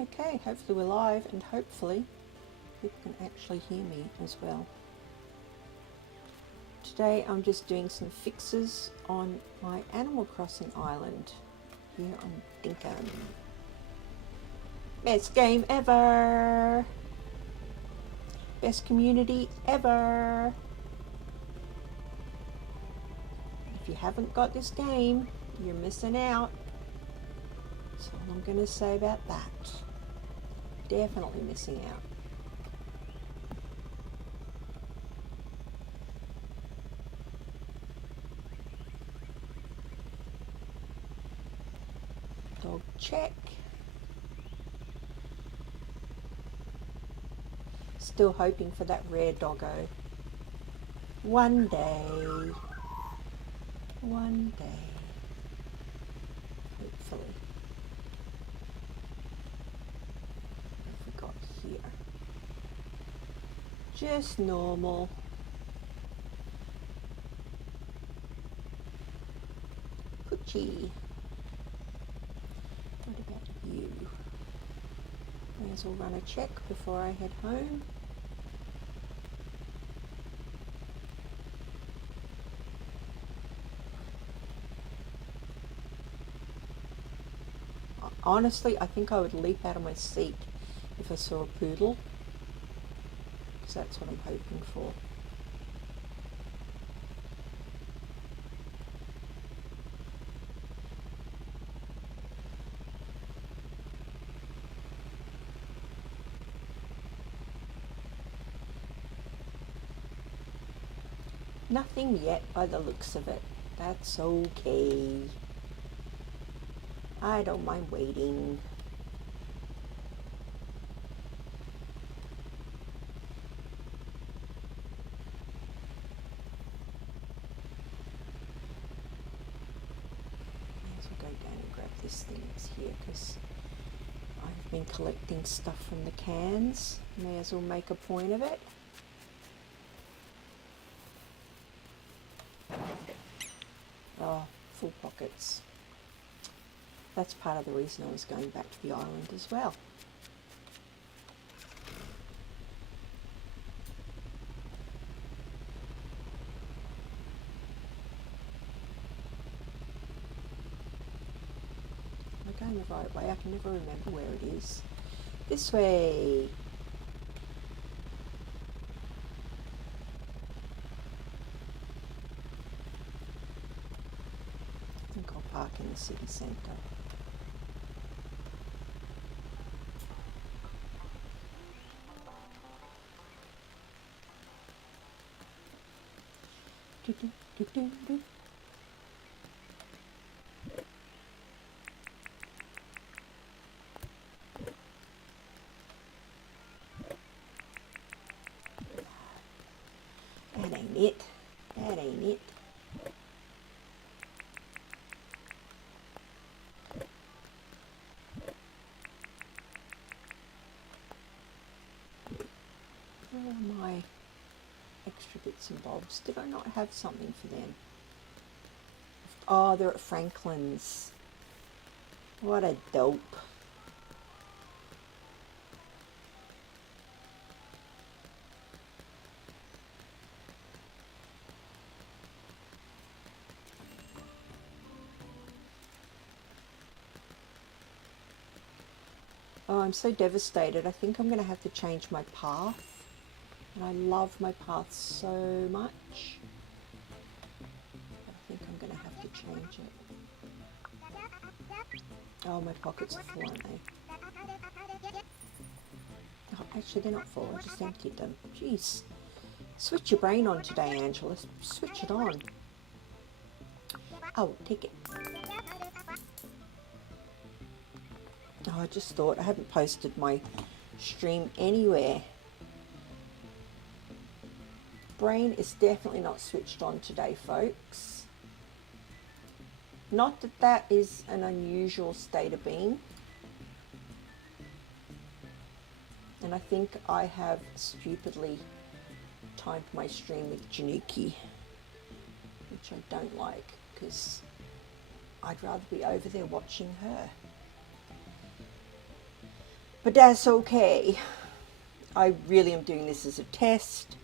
Okay, hopefully we're live and hopefully people can actually hear me as well. Today I'm just doing some fixes on my Animal Crossing island here on Dinkum. Best game ever! Best community ever! If you haven't got this game, you're missing out. That's all I'm going to say about that. Definitely missing out. Dog check. Still hoping for that rare doggo. One day. One day. Hopefully. What have we got here? Just normal. Poochie. What about you? May as well run a check before I head home. Honestly, I think I would leap out of my seat if I saw a poodle, because that's what I'm hoping for. Nothing yet by the looks of it. That's okay. I don't mind waiting. May as well go down and grab this thing that's here, because I've been collecting stuff from the cans. May as well make a point of it. Oh, full pockets. That's part of the reason I was going back to the island as well. Am I going the right way? I can never remember where it is. This way. I think I'll park in the city centre. That ain't it. That ain't it. Where are my extra bits and bobs? Did I not have something for them? Oh, they're at Franklin's. What a dope. Oh, I'm so devastated. I think I'm going to have to change my path. And I love my path so much. I think I'm going to have to change it. Oh, my pockets are full, aren't they? Oh, actually, they're not full. I just emptied them. Jeez. Switch your brain on today, Angela. Switch it on. Oh, take it. Oh, I just thought I haven't posted my stream anywhere. Brain is definitely not switched on today, folks. Not that that is an unusual state of being. And I think I have stupidly timed my stream with Januki, which I don't like, because I'd rather be over there watching her. But that's okay. I really am doing this as a test,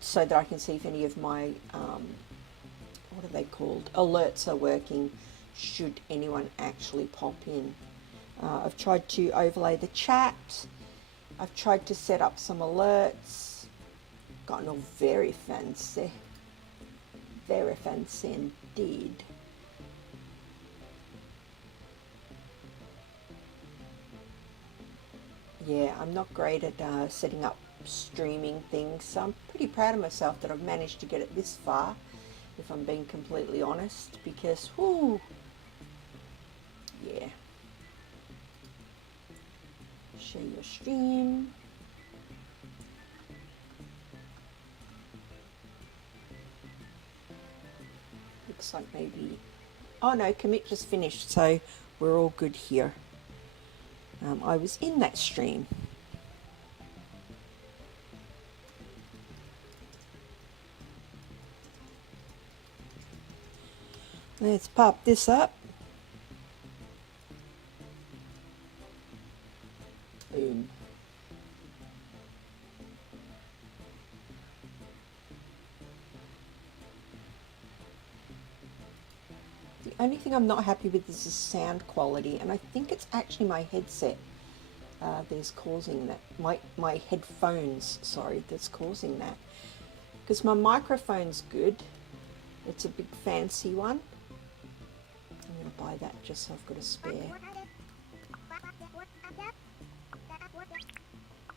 so that I can see if any of my, what are they called, alerts are working, should anyone actually pop in. I've tried to overlay the chat. I've tried to set up some alerts. Gotten all very fancy. Very fancy indeed. Yeah, I'm not great at setting up streaming things, so I'm pretty proud of myself that I've managed to get it this far, if I'm being completely honest, because, whoo, yeah. Share your stream. Looks like maybe, oh no, commit just finished, so we're all good here. I was in that stream. Let's pop this up. Boom. The only thing I'm not happy with is the sound quality, and I think it's actually my headset that's causing that. My headphones, sorry, that's causing that. Because my microphone's good. It's a big fancy one. I'm going to buy that just so I've got a spare.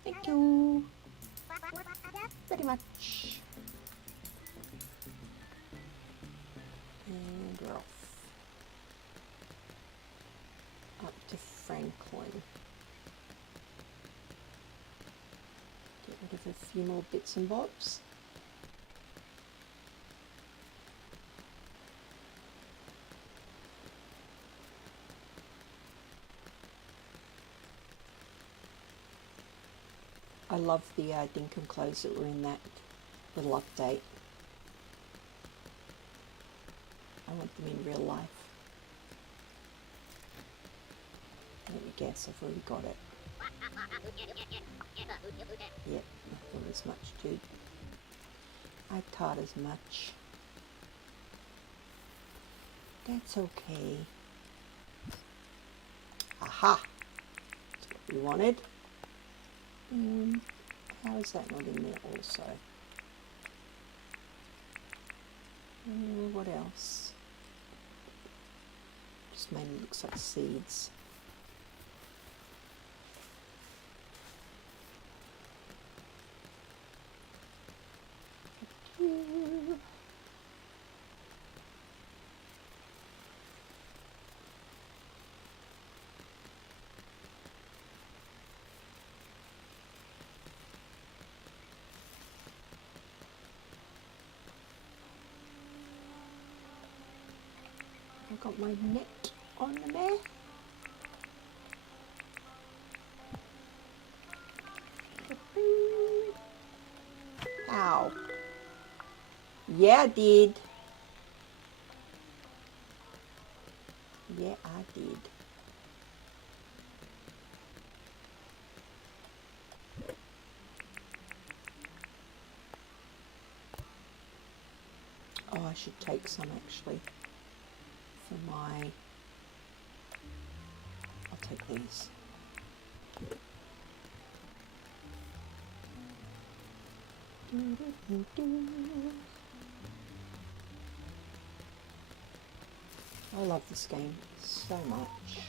Thank you very much. And we're off. Up to Franklin. Get rid of a few more bits and bobs. I love the Dinkum clothes that were in that little update. I want them in real life. Let me guess, I've already got it. Yep, I thought as much too. I thought as much. That's okay. Aha! That's what we wanted. How is that not in there also? What else? Just mainly looks like seeds. I've got my net on there. Ow. Yeah, I did. Yeah, I did. Oh, I should take some actually for my... I'll take these. I love this game so much.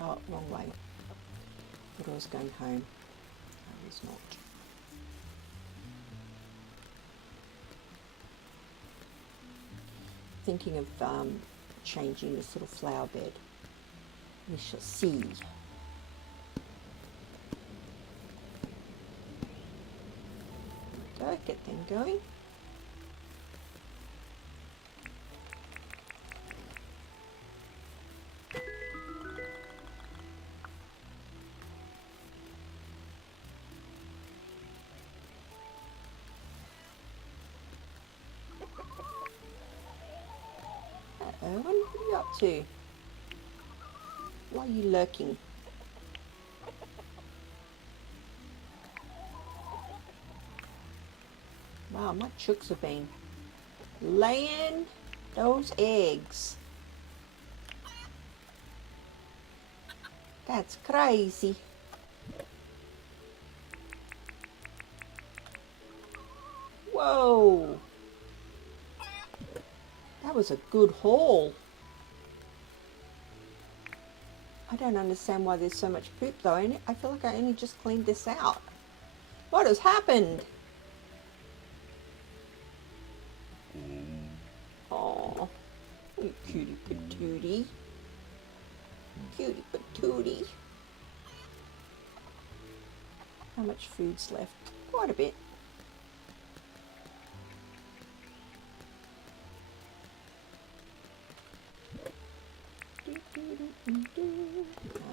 Oh, wrong way. But I was going home. I was not. Thinking of changing this little flower bed. We shall see. Go, get them going. What are you up to? Why are you lurking? Wow, my chooks have been laying those eggs. That's crazy. Whoa. That was a good haul. I don't understand why there's so much poop though. I feel like I only just cleaned this out. What has happened? Oh, you cutie patootie. Cutie patootie. How much food's left? Quite a bit. No,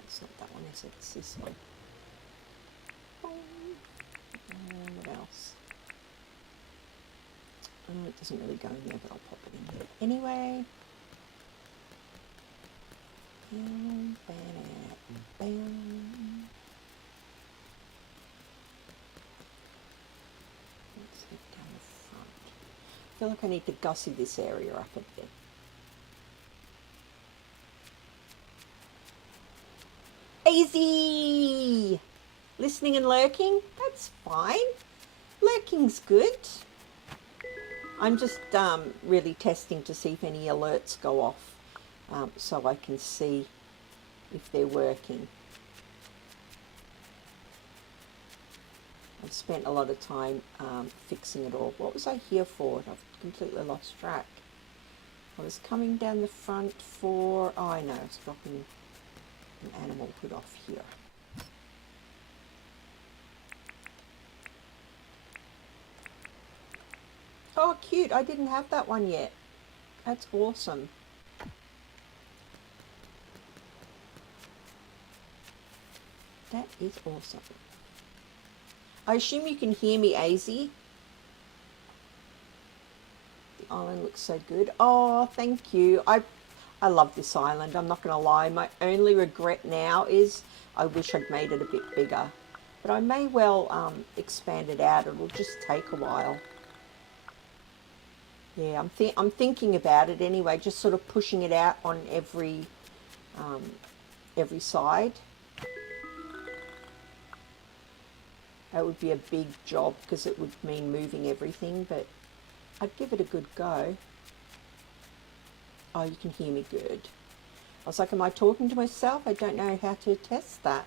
it's not that one, is it? It's this one. And what else? Oh, it doesn't really go in there, but I'll pop it in there anyway. Bam, bam, bam. Let's head down the front. I feel like I need to gussy this area up a bit. Easy! Listening and lurking? That's fine. Lurking's good. I'm just really testing to see if any alerts go off so I can see if they're working. I've spent a lot of time fixing it all. What was I here for? I've completely lost track. I was coming down the front for... Oh, I know. I was dropping an animal put off here. Oh, cute. I didn't have that one yet. That's awesome. That is awesome. I assume you can hear me, AZ. The island looks so good. Oh, thank you. I love this island, I'm not going to lie. My only regret now is I wish I'd made it a bit bigger. But I may well expand it out. It'll just take a while. Yeah, I'm thinking about it anyway, just sort of pushing it out on every side. That would be a big job because it would mean moving everything, but I'd give it a good go. Oh, you can hear me good. I was like, am I talking to myself? I don't know how to test that.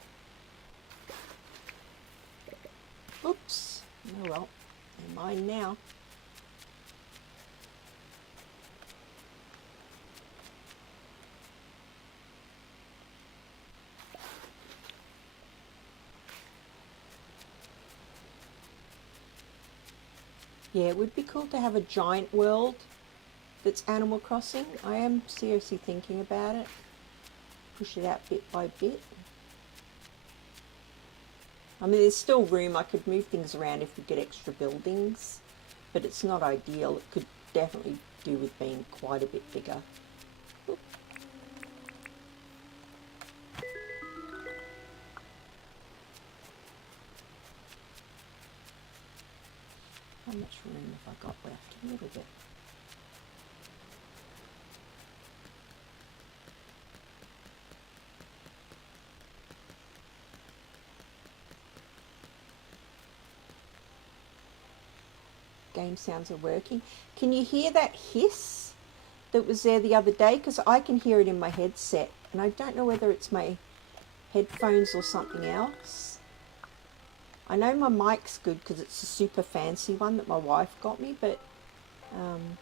Oops. Oh well, they're mine now. Yeah, it would be cool to have a giant world that's Animal Crossing. I am seriously thinking about it. Push it out bit by bit. I mean, there's still room. I could move things around if we get extra buildings, but it's not ideal. It could definitely do with being quite a bit bigger. Oop. How much room have I got left? A little bit. Game sounds are working. Can you hear that hiss that was there the other day? Because I can hear it in my headset, and I don't know whether it's my headphones or something else. I know my mic's good because it's a super fancy one that my wife got me, but I'm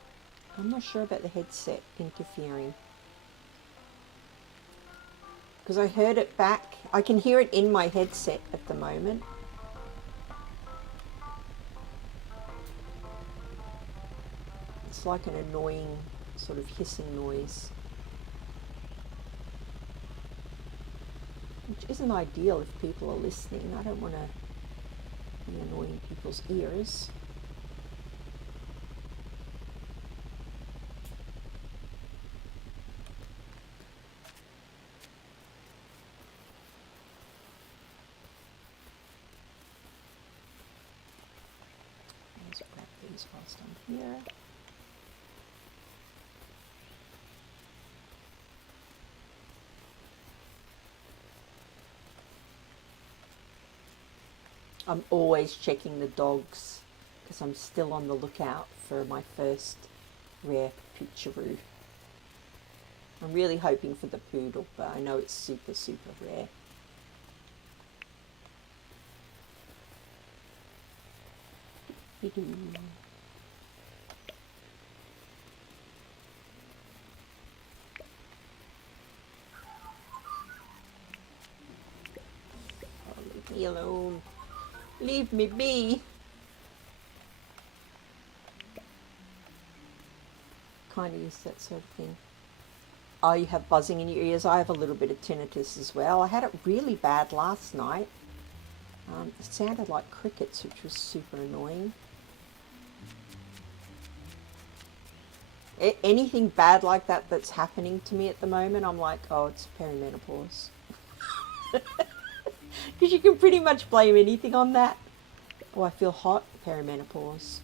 not sure about the headset interfering. Because I heard it back. I can hear it in my headset at the moment. It's like an annoying sort of hissing noise, which isn't ideal if people are listening. I don't want to be annoying people's ears. Next one here. I'm always checking the dogs because I'm still on the lookout for my first rare picturoo. I'm really hoping for the poodle, but I know it's super, super rare. Oh, leave me alone. Leave me be. Kind of use that sort of thing. Oh, you have buzzing in your ears. I have a little bit of tinnitus as well. I had it really bad last night. It sounded like crickets, which was super annoying. Anything bad like that that's happening to me at the moment, I'm like, oh, it's perimenopause. Because you can pretty much blame anything on that. Oh, I feel hot, perimenopause.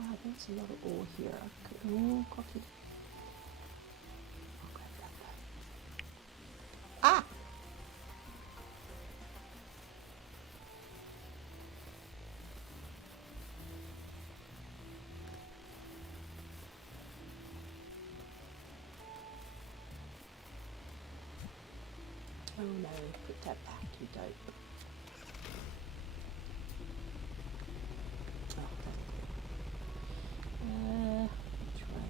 Oh, there's a lot of ore here. Oh, cocky. I'll grab that though. Ah! Oh no, put that back, you dope. Oh, which way?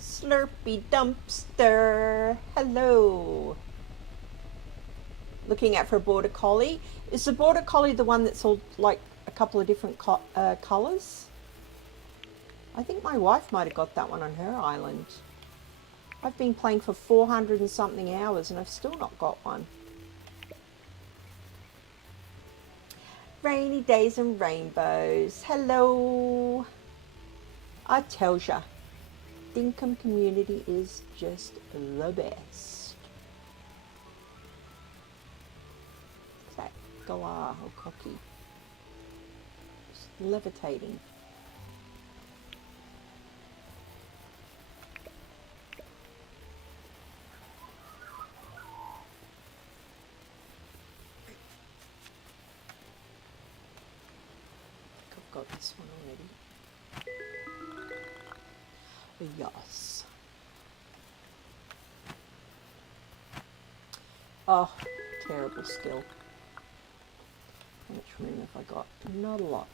Slurpy dumpster. Hello. Looking out for a border collie. Is the border collie the one that's all like a couple of different colours? I think my wife might have got that one on her island. I've been playing for 400 and something hours and I've still not got one. Rainy days and rainbows. Hello. I tells ya, Dinkum community is just the best. Is that galah or cocky? Just levitating. Got this one already. Yes. Oh, terrible skill. How much room have I got? Not a lot.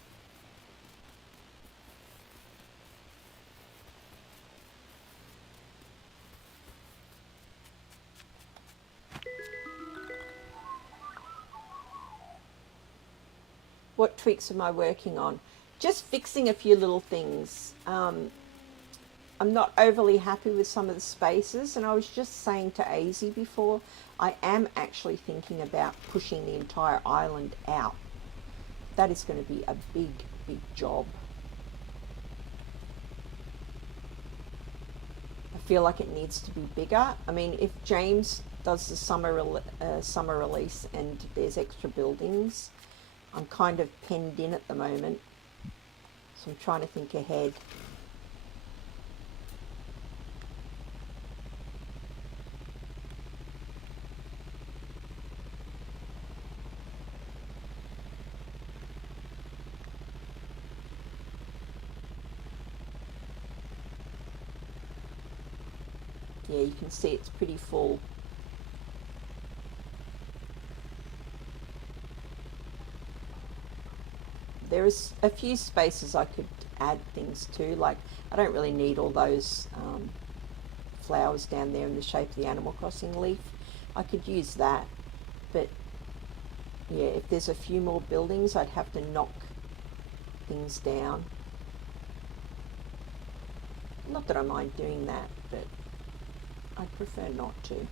What tweaks am I working on? Just fixing a few little things. I'm not overly happy with some of the spaces, and I was just saying to AZ before, I am actually thinking about pushing the entire island out. That is going to be a big, big job. I feel like it needs to be bigger. I mean, if James does the summer release and there's extra buildings, I'm kind of penned in at the moment, so I'm trying to think ahead. Yeah, you can see it's pretty full. There's a few spaces I could add things to, like I don't really need all those flowers down there in the shape of the Animal Crossing leaf. I could use that, but yeah, if there's a few more buildings I'd have to knock things down. Not that I mind doing that, but I'd prefer not to.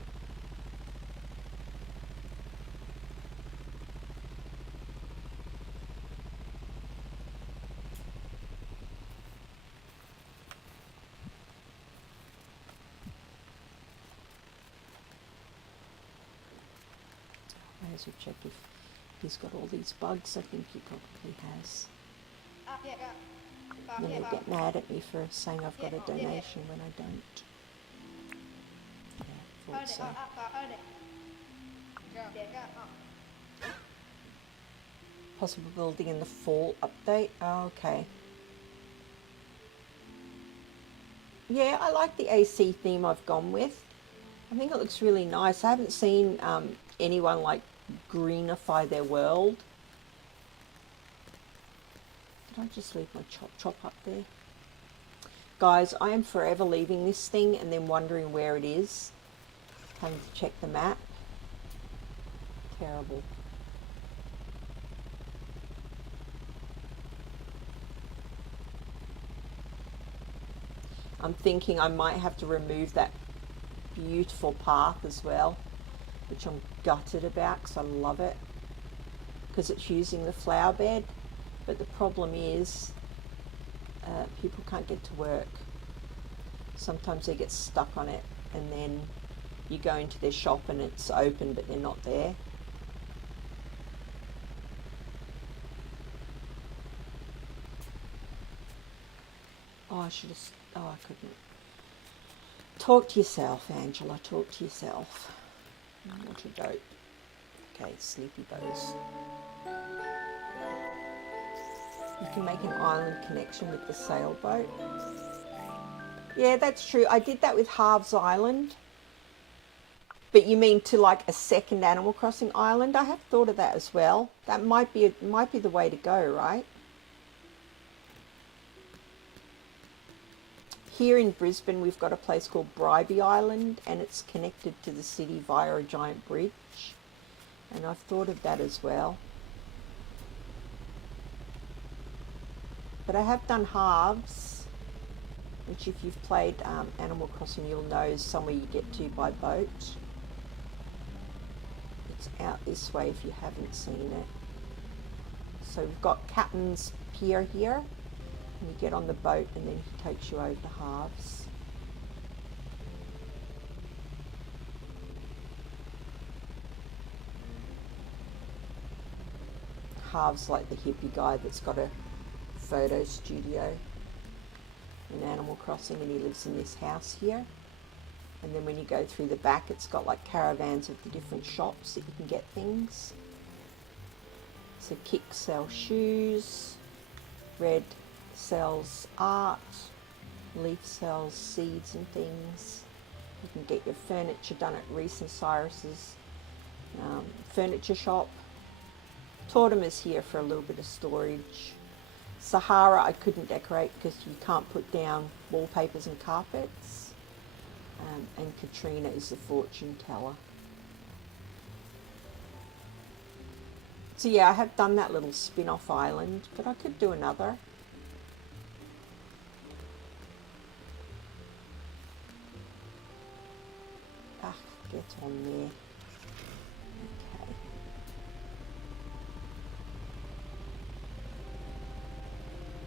as we check if he's got all these bugs. I think he probably has. And then he'll get mad at me for saying I've got a donation when I don't. Yeah, thought so. Possible building in the fall update. Oh, okay. Yeah, I like the AC theme I've gone with. I think it looks really nice. I haven't seen anyone like greenify their world. Did I just leave my chop up there? Guys, I am forever leaving this thing and then wondering where it is. Having to check the map. Terrible. I'm thinking I might have to remove that beautiful path as well, which I'm gutted about because I love it, because it's using the flower bed. But the problem is people can't get to work. Sometimes they get stuck on it, and then you go into their shop and it's open but they're not there. Oh, I should have... Oh, I couldn't. Talk to yourself, Angela. Talk to yourself. What a dope. Okay, sleepy bows. You can make an island connection with the sailboat. Yeah, that's true. I did that with Halves Island. But you mean to like a second Animal Crossing island? I have thought of that as well. That might be the way to go, right? Here in Brisbane, we've got a place called Bribey Island, and it's connected to the city via a giant bridge. And I've thought of that as well. But I have done Halves, which if you've played Animal Crossing, you'll know is somewhere you get to by boat. It's out this way if you haven't seen it. So we've got Captain's Pier here. And you get on the boat and then he takes you over to Halves. Halves like the hippie guy that's got a photo studio in Animal Crossing, and he lives in this house here. And then when you go through the back, it's got like caravans of the different shops that you can get things. So Kick sells shoes, Red sells art, Leaf sells seeds and things. You can get your furniture done at Reese and Cyrus's furniture shop. Totem is here for a little bit of storage. Sahara I couldn't decorate because you can't put down wallpapers and carpets. And Katrina is the fortune teller. So yeah, I have done that little spin-off island, but I could do another. Ah, get on there. Okay.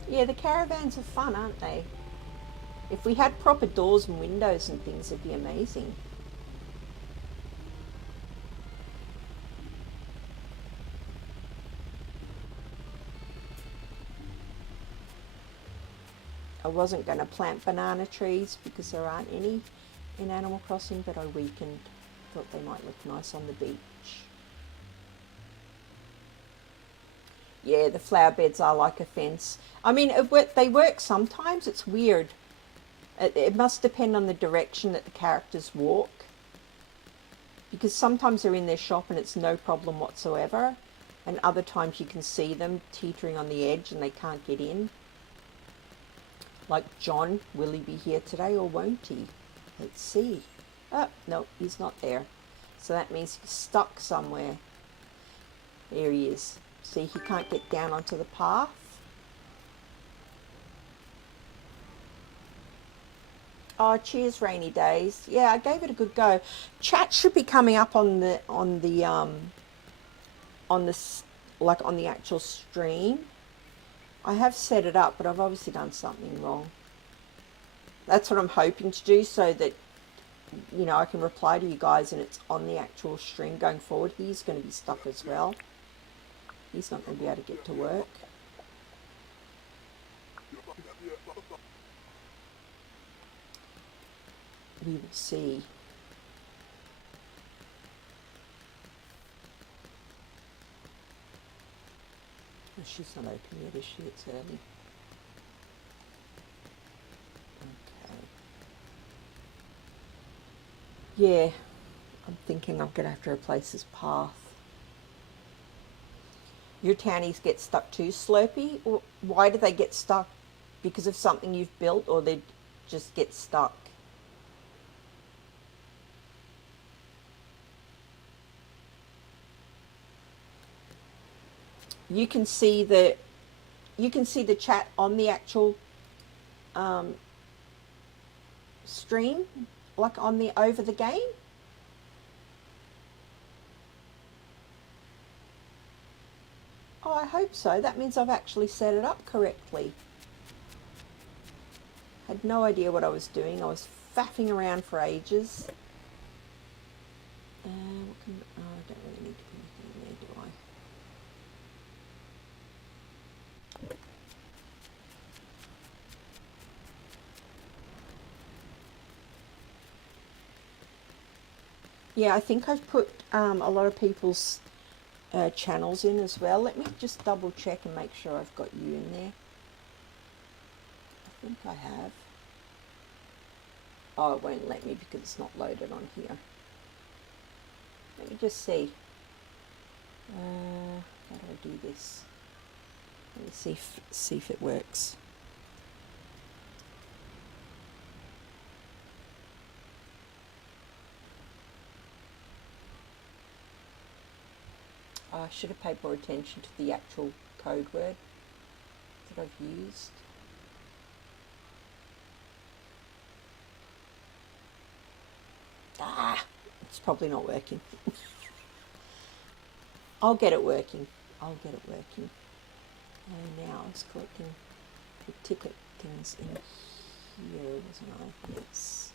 Yeah, the caravans are fun, aren't they? If we had proper doors and windows and things, it'd be amazing. I wasn't going to plant banana trees because there aren't any in Animal Crossing, but I weakened. Thought they might look nice on the beach. Yeah, the flower beds are like a fence. I mean, they work sometimes. It's weird. It must depend on the direction that the characters walk, because sometimes they're in their shop and it's no problem whatsoever, and other times you can see them teetering on the edge and they can't get in. Like John, will he be here today or won't he? Let's see. Oh, no, he's not there. So that means he's stuck somewhere. There he is. See, he can't get down onto the path. Oh, cheers, Rainy Days. Yeah, I gave it a good go. Chat should be coming up on the actual stream. I have set it up, but I've obviously done something wrong. That's what I'm hoping to do, so that you know, I can reply to you guys and it's on the actual stream going forward. He's going to be stuck as well. He's not going to be able to get to work. We will see. Oh, she's not open yet, is she? It's early. Okay. Yeah, I'm thinking I'm going to have to replace this path. Your townies get stuck too, Slurpy? Or why do they get stuck? Because of something you've built, or they just get stuck? You can see the chat on the actual stream, like on the over the game. Oh, I hope so. That means I've actually set it up correctly. Had no idea what I was doing. I was faffing around for ages. I don't really need to put anything in there, do I? Yeah, I think I've put a lot of people's channels in as well. Let me just double check and make sure I've got you in there. I think I have. Oh, it won't let me because it's not loaded on here. Let me just see. How do I do this? Let me see if it works. Oh, I should have paid more attention to the actual code word that I've used. It's probably not working. I'll get it working. I'll get it working. And now I was collecting the ticket things in here, wasn't I? Yes.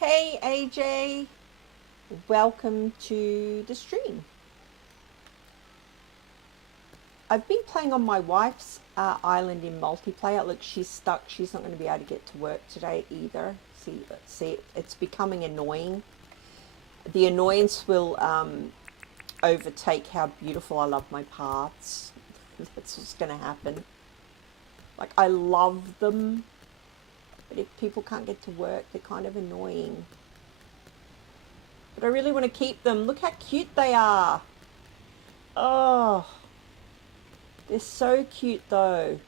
Hey AJ, welcome to the stream. I've been playing on my wife's island in multiplayer. Look, she's stuck. She's not going to be able to get to work today either. See, it's becoming annoying. The annoyance will overtake how beautiful I love my paths. That's what's going to happen. Like, I love them, but if people can't get to work, they're kind of annoying. But I really want to keep them. Look how cute they are. Oh, they're so cute though.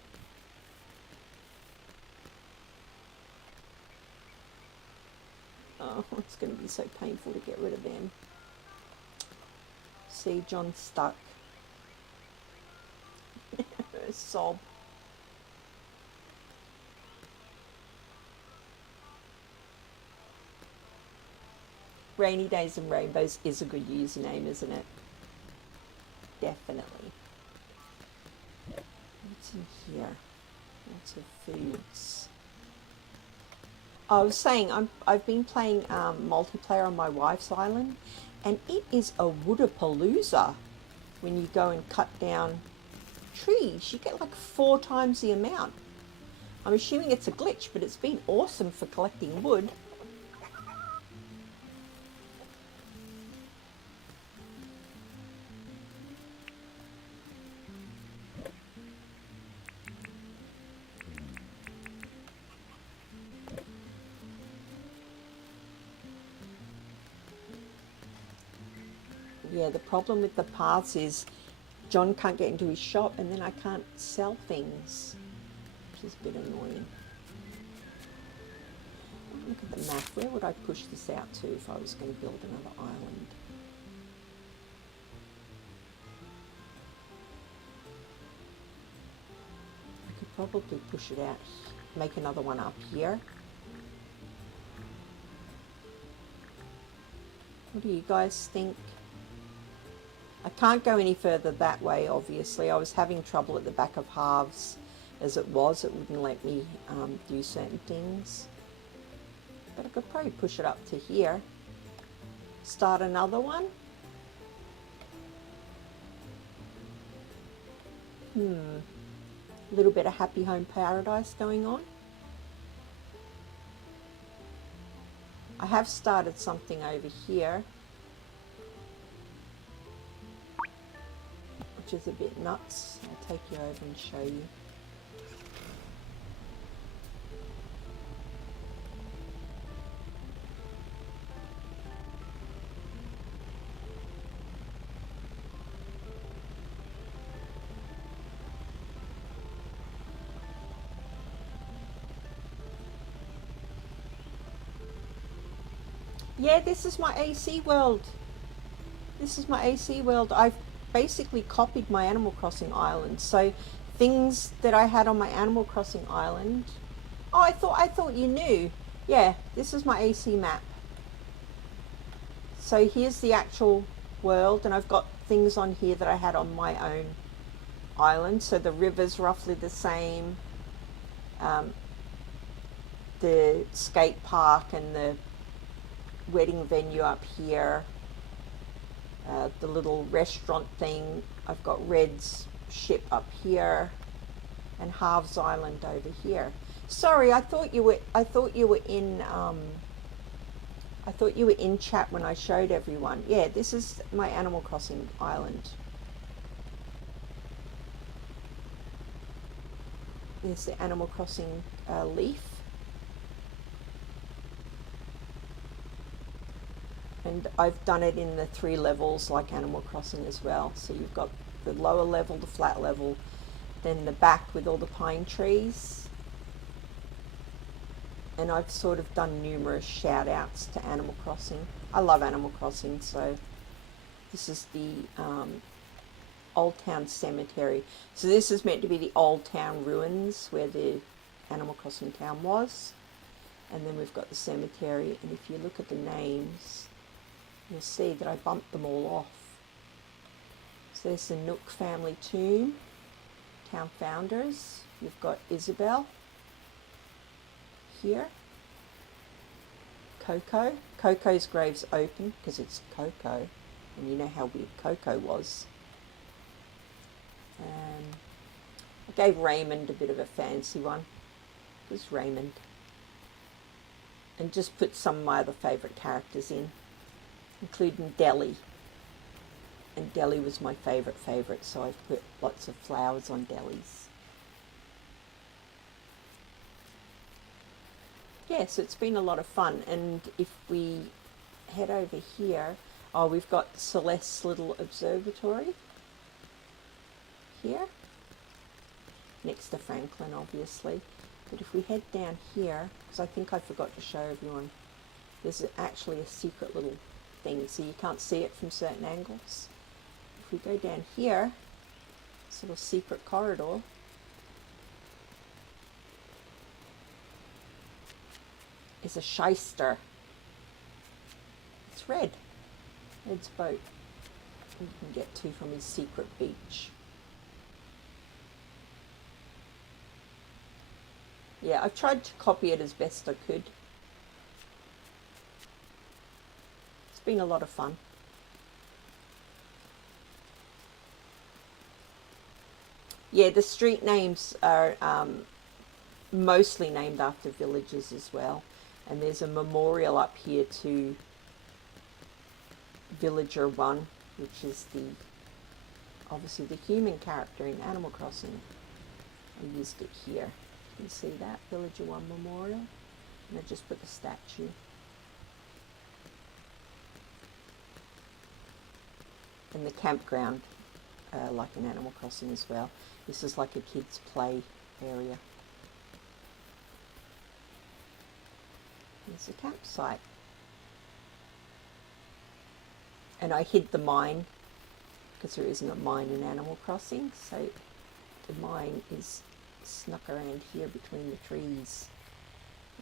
Oh, it's going to be so painful to get rid of them. See, John's stuck. Sob. Rainy Days and Rainbows is a good username, isn't it? Definitely. What's in here? Lots of foods. I was saying, I've been playing multiplayer on my wife's island, and it is a woodapalooza when you go and cut down trees. You get like 4 times the amount. I'm assuming it's a glitch, but it's been awesome for collecting wood. Yeah, the problem with the paths is John can't get into his shop, and then I can't sell things, which is a bit annoying. Look at the map. Where would I push this out to if I was going to build another island? I could probably push it out, make another one up here. What do you guys think? I can't go any further that way, obviously. I was having trouble at the back of halves as it was. It wouldn't let me do certain things. But I could probably push it up to here. Start another one. A little bit of Happy Home Paradise going on. I have started something over here, which is a bit nuts. I'll take you over and show you. Yeah, this is my AC world. This is my AC world. I've basically copied my Animal Crossing island. So things that I had on my Animal Crossing island. Oh, I thought you knew. Yeah, this is my AC map. So here's the actual world, and I've got things on here that I had on my own island. So the river's roughly the same. The skate park and the wedding venue up here, the little restaurant thing. I've got Red's ship up here, and Halves Island over here. Sorry, I thought you were in chat when I showed everyone. Yeah, this is my Animal Crossing island. There's the Animal Crossing leaf. And I've done it in the 3 levels like Animal Crossing as well. So you've got the lower level, the flat level, then the back with all the pine trees. And I've sort of done numerous shout outs to Animal Crossing. I love Animal Crossing. So this is the Old Town Cemetery. So this is meant to be the Old Town ruins where the Animal Crossing town was. And then we've got the cemetery. And if you look at the names, you'll see that I bumped them all off. So there's the Nook family tomb, town founders. You've got Isabel here. Coco. Coco's grave's open because it's Coco, and you know how weird Coco was. I gave Raymond a bit of a fancy one. It was Raymond. And just put some of my other favourite characters in, including Deli. And Deli was my favourite, so I've put lots of flowers on Deli's. Yeah, so it's been a lot of fun. And if we head over here, oh, we've got Celeste's little observatory here, next to Franklin, obviously. But if we head down here, because I think I forgot to show everyone, there's actually a secret little thing, so you can't see it from certain angles. If we go down here, this little secret corridor, is a shyster. It's Red. Red's boat. You can get to from his secret beach. Yeah, I've tried to copy it as best I could. It's been a lot of fun. Yeah, the street names are mostly named after villages as well. And there's a memorial up here to Villager 1, which is obviously the human character in Animal Crossing. I used it here. You see that Villager 1 memorial, and I just put the statue. And the campground like in Animal Crossing as well. This is like a kids' play area. There's a campsite. And I hid the mine because there isn't a mine in Animal Crossing, so the mine is snuck around here between the trees.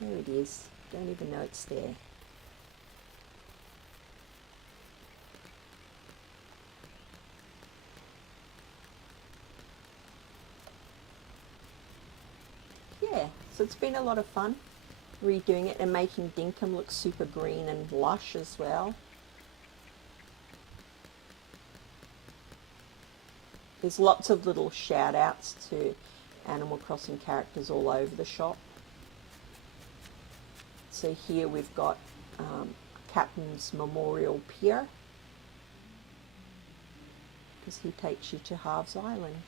There it is. Don't even know it's there. Yeah, so it's been a lot of fun redoing it and making Dinkum look super green and lush as well. There's lots of little shout outs to Animal Crossing characters all over the shop. So here we've got Captain's Memorial Pier, because he takes you to Halves Island.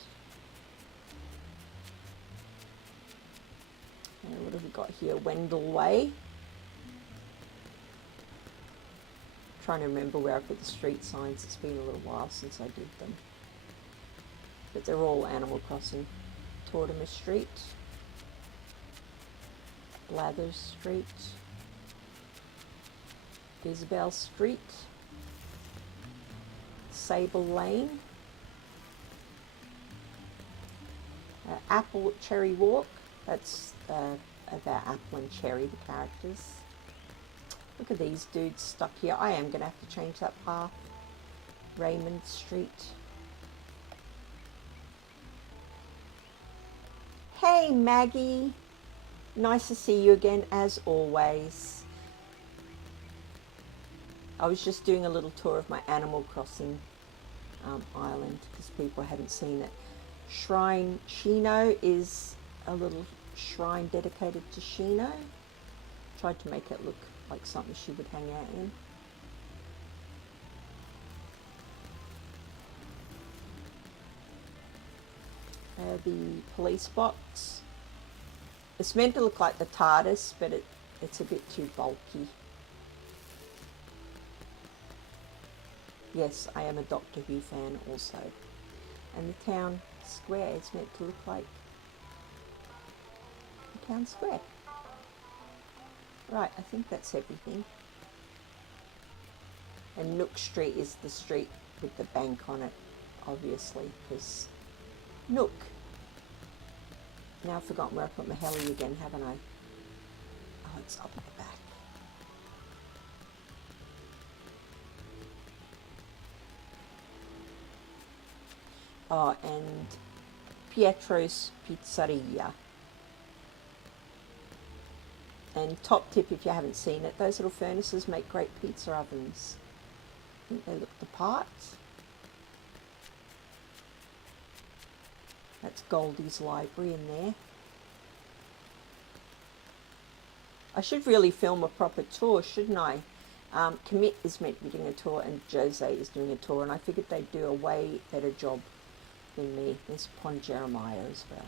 And what have we got here? Wendell Way. Trying to remember where I put the street signs. It's been a little while since I did them. But they're all Animal Crossing. Tortimer Street, Blathers Street, Isabel Street, Sable Lane, Apple Cherry Walk. That's about Apple and Cherry, the characters. Look at these dudes stuck here. I am going to have to change that path. Raymond Street. Hey Maggie, nice to see you again as always. I was just doing a little tour of my Animal Crossing island because people haven't seen it. Shrine Shino is a little shrine dedicated to Shino. Tried to make it look like something she would hang out in. The police box. It's meant to look like the TARDIS, but it's a bit too bulky. Yes, I am a Doctor Who fan also. And the town square is meant to look like the town square. Right, I think that's everything. And Nook Street is the street with the bank on it, obviously, because Nook. Now I've forgotten where I put my heli again, haven't I? Oh, it's up at the back. Oh, and Pietro's Pizzeria. And top tip, if you haven't seen it, those little furnaces make great pizza ovens. I think they look the part. That's Goldie's library in there. I should really film a proper tour, shouldn't I? Commit is meant to be doing a tour and Jose is doing a tour, and I figured they'd do a way better job than me. There's Pond Jeremiah as well.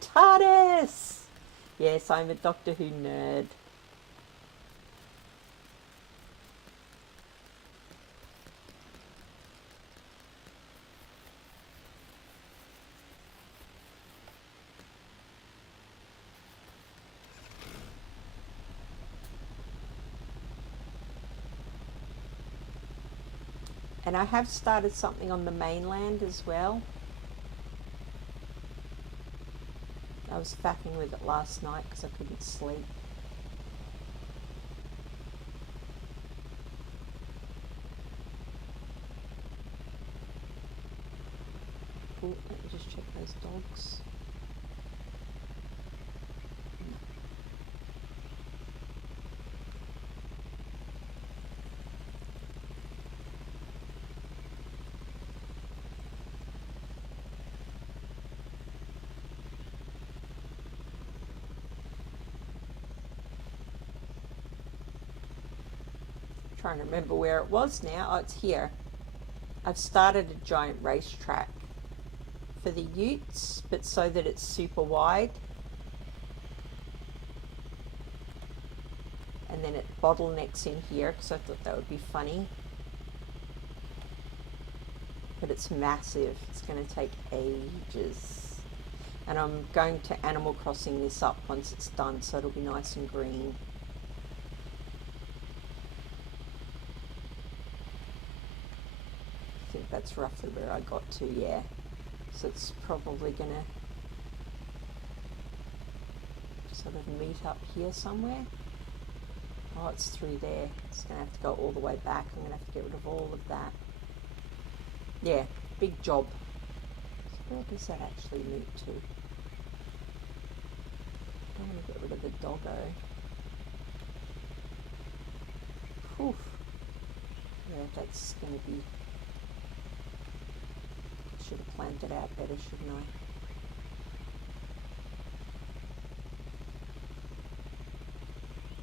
TARDIS! Yes, I'm a Doctor Who nerd. And I have started something on the mainland as well. I was faffing with it last night because I couldn't sleep. Oh, let me just check those dogs. Trying to remember where it was now. Oh, it's here. I've started a giant racetrack for the utes, but so that it's super wide. And then it bottlenecks in here because I thought that would be funny. but it's massive. It's going to take ages. And I'm going to Animal Crossing this up once it's done, so it'll be nice and green. I think that's roughly where I got to, yeah. So it's probably going to sort of meet up here somewhere. Oh, it's through there. It's going to have to go all the way back. I'm going to have to get rid of all of that. Yeah, big job. So where does that actually meet to? I don't want to get rid of the doggo. Whew. Yeah, that's going to be... Should have planned it out better, shouldn't I?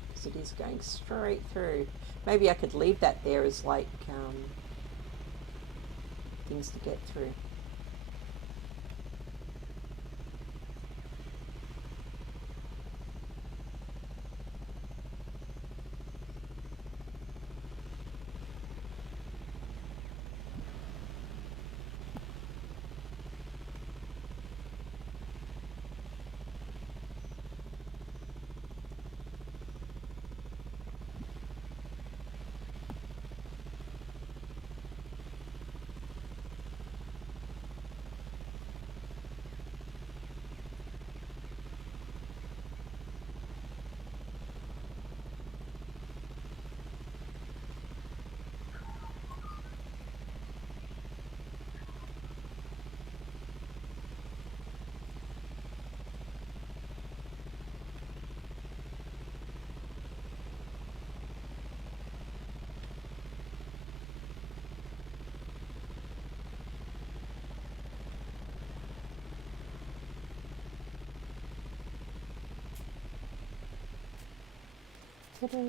Because it is going straight through. Maybe I could leave that there as like things to get through. Ta-da!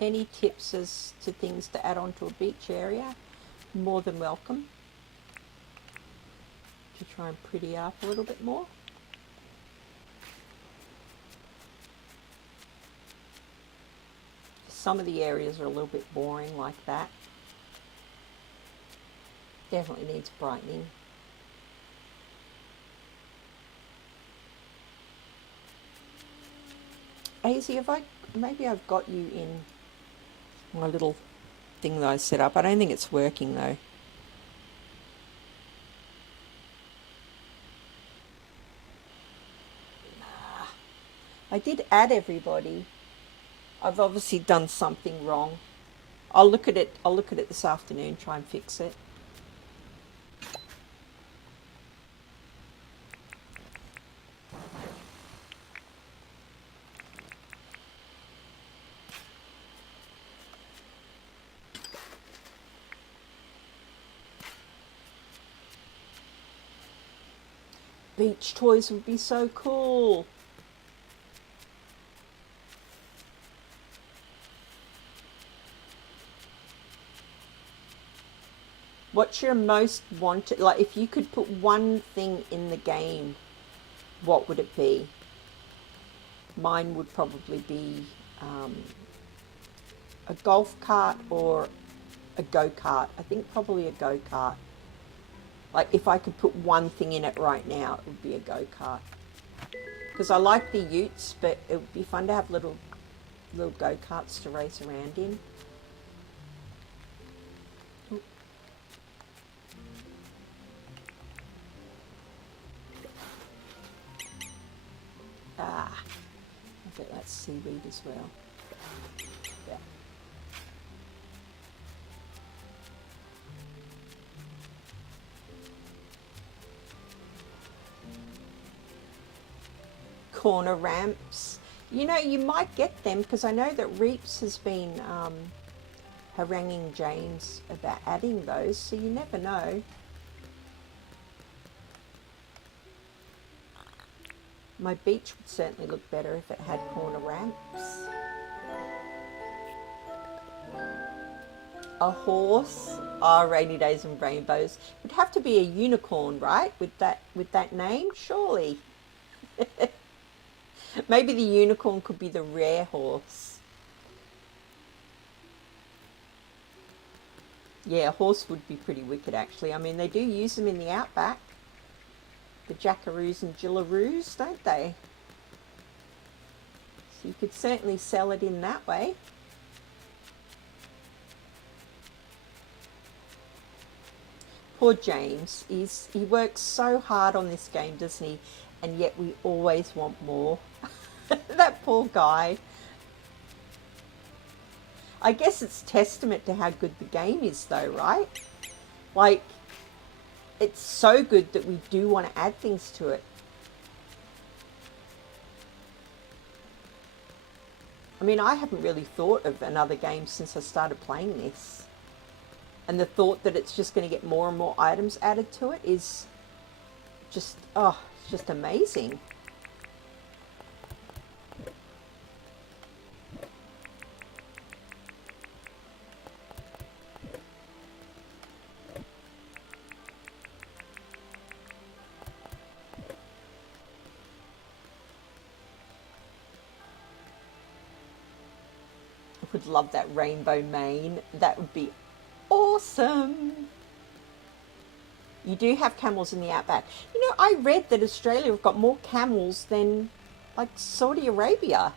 Any tips as to things to add on to a beach area? More than welcome. To try and pretty up a little bit more. Some of the areas are a little bit boring like that. Definitely needs brightening. Hazy, maybe I've got you in my little thing that I set up. I don't think it's working though. I did add everybody. I've obviously done something wrong. I'll look at it this afternoon, try and fix it. Beach toys would be so cool. What's your most wanted, like if you could put one thing in the game, what would it be? Mine would probably be a golf cart or a go-kart. I think probably a go-kart. Like if I could put one thing in it right now, it would be a go-kart. Because I like the utes, but it would be fun to have little go-karts to race around in. Ah, I bet that's seaweed as well. Yeah. Corner ramps. You know, you might get them because I know that Reaps has been haranguing James about adding those, so you never know. My beach would certainly look better if it had corner ramps. A horse? Oh, Rainy Days and Rainbows. It'd have to be a unicorn, right? With that name, surely. Maybe the unicorn could be the rare horse. Yeah, a horse would be pretty wicked, actually. I mean, they do use them in the outback. The jackaroos and jillaroos, don't they? So you could certainly sell it in that way. Poor James, he works so hard on this game, doesn't he? And yet we always want more. That poor guy. I guess it's testament to how good the game is though, right? Like, it's so good that we do want to add things to it. I mean, I haven't really thought of another game since I started playing this. And the thought that it's just going to get more and more items added to it is just, oh, it's just amazing. I would love that rainbow mane. That would be awesome. You do have camels in the outback. You know, I read that Australia have got more camels than like Saudi Arabia.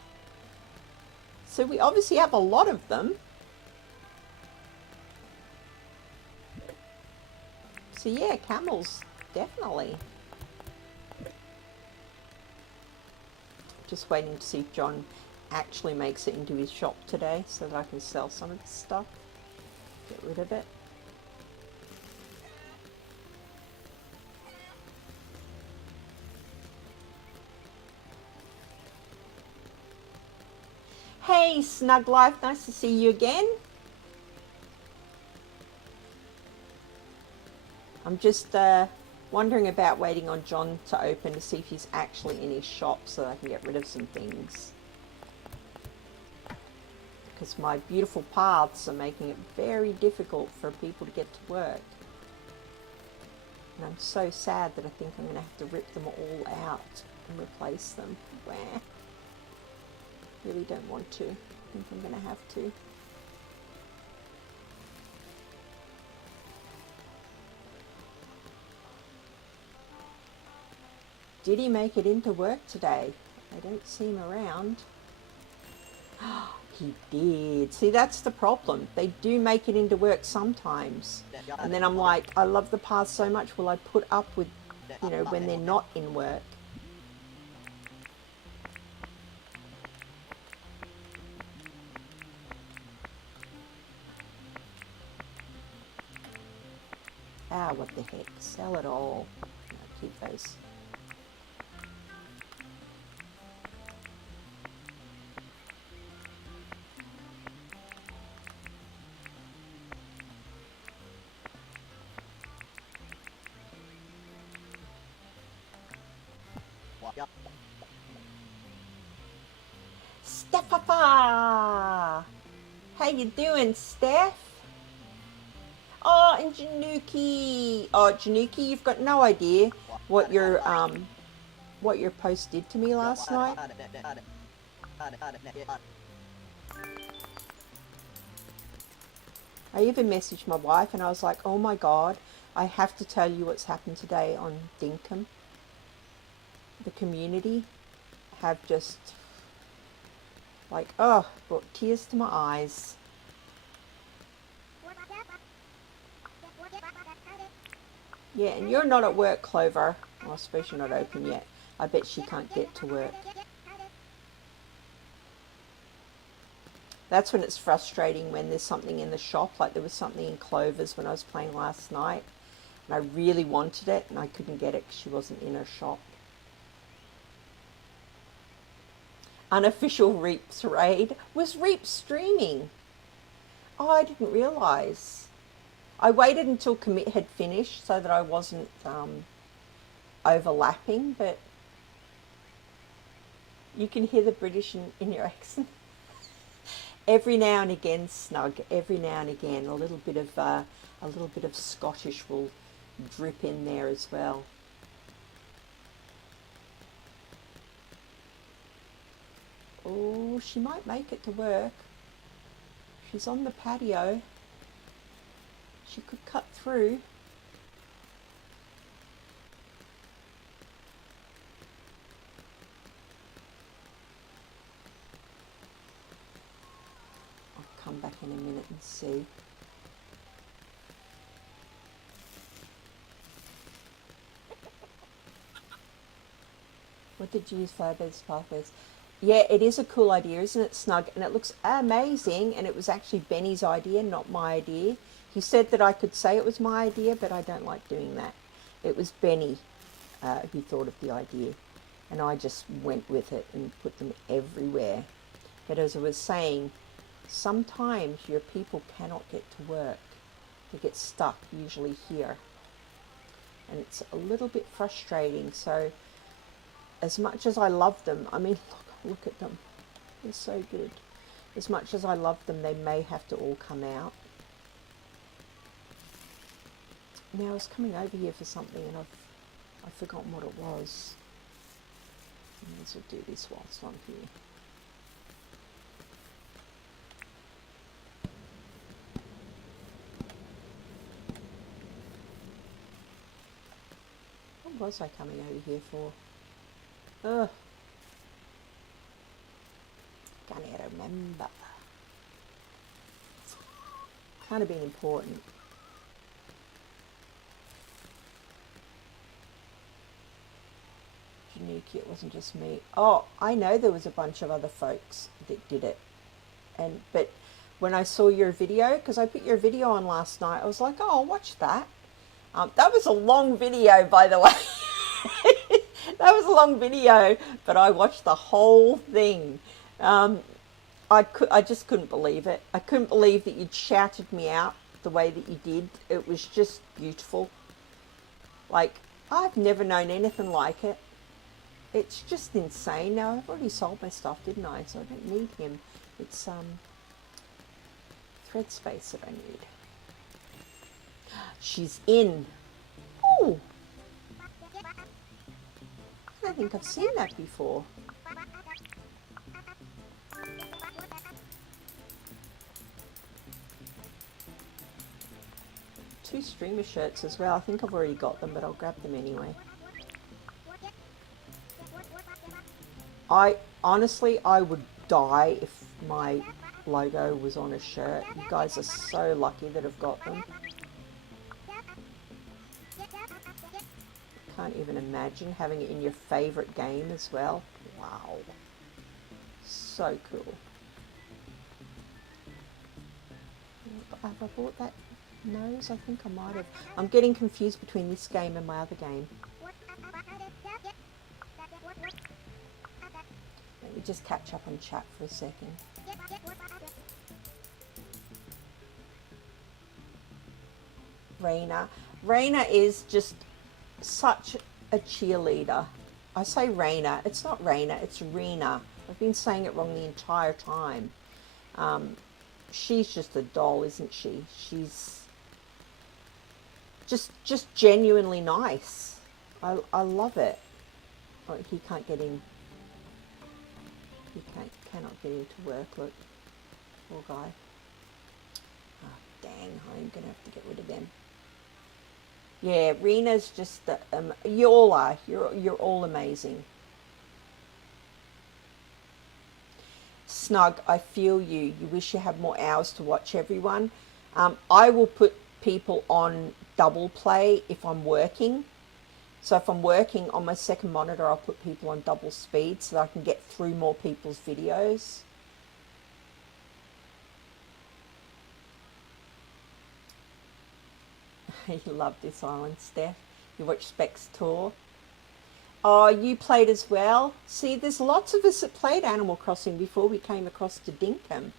So we obviously have a lot of them. So yeah, camels, definitely. Just waiting to see if John actually makes it into his shop today so that I can sell some of the stuff. Get rid of it. Hey, Snug Life, nice to see you again. I'm just wondering about waiting on John to open to see if he's actually in his shop so that I can get rid of some things. Because my beautiful paths are making it very difficult for people to get to work. And I'm so sad that I think I'm going to have to rip them all out and replace them. Wah. Really don't want to. I think I'm going to have to. Did he make it into work today? I don't see him around. He did. See, that's the problem. They do make it into work sometimes. And then I'm like, I love the path so much. Will I put up with, you know, when they're not in work? Ah, what the heck. Sell it all. No, keep those. Steph-a-fa! How you doing, Steph? Oh, and Januki. Oh, Januki, you've got no idea what your post did to me last night. I even messaged my wife and I was like, oh my God, I have to tell you what's happened today on Dinkum. The community have just, like, oh, brought tears to my eyes. Yeah, and you're not at work, Clover. Well, I suppose you're not open yet. I bet she can't get to work. That's when it's frustrating, when there's something in the shop. Like there was something in Clover's when I was playing last night. And I really wanted it and I couldn't get it because she wasn't in her shop. Unofficial Reaps raid. Was Reaps streaming? Oh, I didn't realise. I waited until commit had finished so that I wasn't overlapping, but You can hear the British in your accent. Every now and again, Snug. Every now and again, a little bit of Scottish will drip in there as well. Oh, she might make it to work. She's on the patio. She could cut through. I'll come back in a minute and see. What did you use Firebase Pathways? Yeah, it is a cool idea, isn't it, Snug? And it looks amazing, and it was actually Benny's idea, not my idea. He said that I could say it was my idea, but I don't like doing that. It was Benny who thought of the idea, and I just went with it and put them everywhere. But as I was saying, sometimes your people cannot get to work. They get stuck, usually here. And it's a little bit frustrating, so as much as I love them, I mean, look at them. They're so good. As much as I love them, they may have to all come out. Now, I was coming over here for something and I've forgotten what it was. I may as well do this whilst I'm here. What was I coming over here for? Ugh. Can't remember. Kind of been important. Januki, it wasn't just me. Oh, I know there was a bunch of other folks that did it. But when I saw your video, because I put your video on last night, I was like, oh, I'll watch that. That was a long video, by the way. That was a long video, but I watched the whole thing. I just couldn't believe it. I couldn't believe that you'd shouted me out the way that you did. It was just beautiful. Like, I've never known anything like it. It's just insane. Now, I've already sold my stuff, didn't I? So I don't need him. It's thread space that I need. She's in. Oh! I don't think I've seen that before. Two streamer shirts as well. I think I've already got them, but I'll grab them anyway. Honestly, I would die if my logo was on a shirt. You guys are so lucky that I've got them. Can't even imagine having it in your favorite game as well. Wow. So cool. Have I bought that nose? I think I might have. I'm getting confused between this game and my other game. Let me just catch up on chat for a second. Raina is just such a cheerleader. I say Raina. It's not Raina, it's Rena. I've been saying it wrong the entire time. She's just a doll, isn't she? She's just genuinely nice. I love it. Oh, he can't get in. He cannot get into work. Look, poor guy. Oh, dang! I'm gonna have to get rid of them. Yeah, Rena's just you all are. You're all amazing. Snug, I feel you. You wish you had more hours to watch everyone. I will put people on double play if I'm working. So if I'm working on my second monitor, I'll put people on double speed so that I can get through more people's videos. You love this island, Steph. You watched Specs Tour. Oh, you played as well? See, there's lots of us that played Animal Crossing before we came across to Dinkum.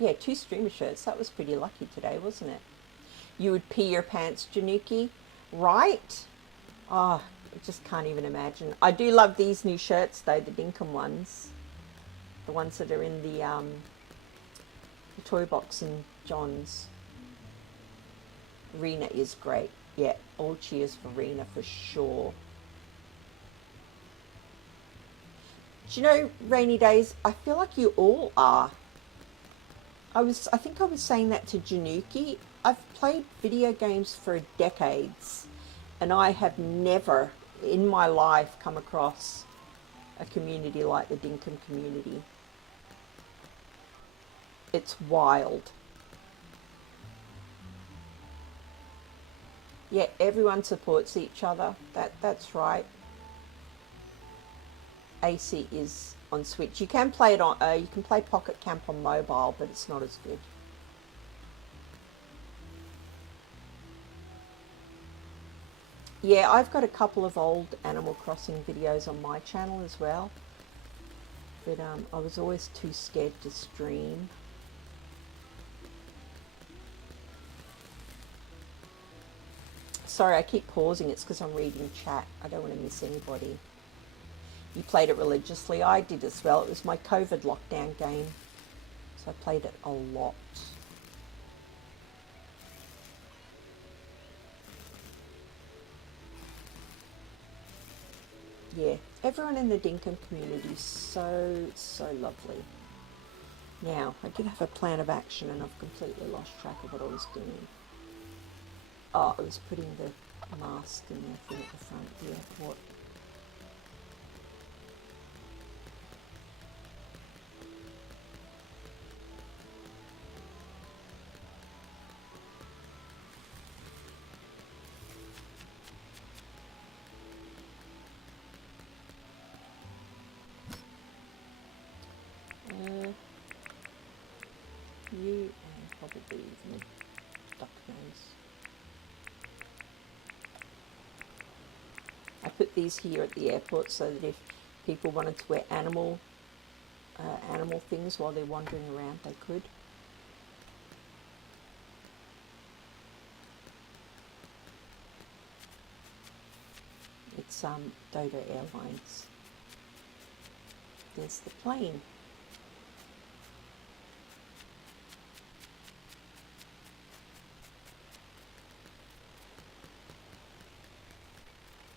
Yeah, 2 streamer shirts. That was pretty lucky today, wasn't it? You would pee your pants, Januki. Right? Oh, I just can't even imagine. I do love these new shirts though, the Dinkum ones. The ones that are in the toy box in John's. Rena is great. Yeah, all cheers for Rena for sure. Do you know, Rainy Days, I feel like you all are. I think I was saying that to Januki. I've played video games for decades, and I have never in my life come across a community like the Dinkum community. It's wild. Yeah, everyone supports each other. That's right. AC is on Switch. You can play it on. You can play Pocket Camp on mobile, but it's not as good. Yeah, I've got a couple of old Animal Crossing videos on my channel as well, but I was always too scared to stream. Sorry, I keep pausing. It's because I'm reading chat. I don't want to miss anybody. You played it religiously. I did as well. It was my COVID lockdown game, so I played it a lot. Yeah, everyone in the Dinkum community is so lovely. Now, I did have a plan of action and I've completely lost track of what I was doing. Oh, I was putting the mask and everything at the front of the airport. You and probably even duck nose. I put these here at the airport so that if people wanted to wear animal things while they're wandering around, they could. It's Dodo Airlines. There's the plane.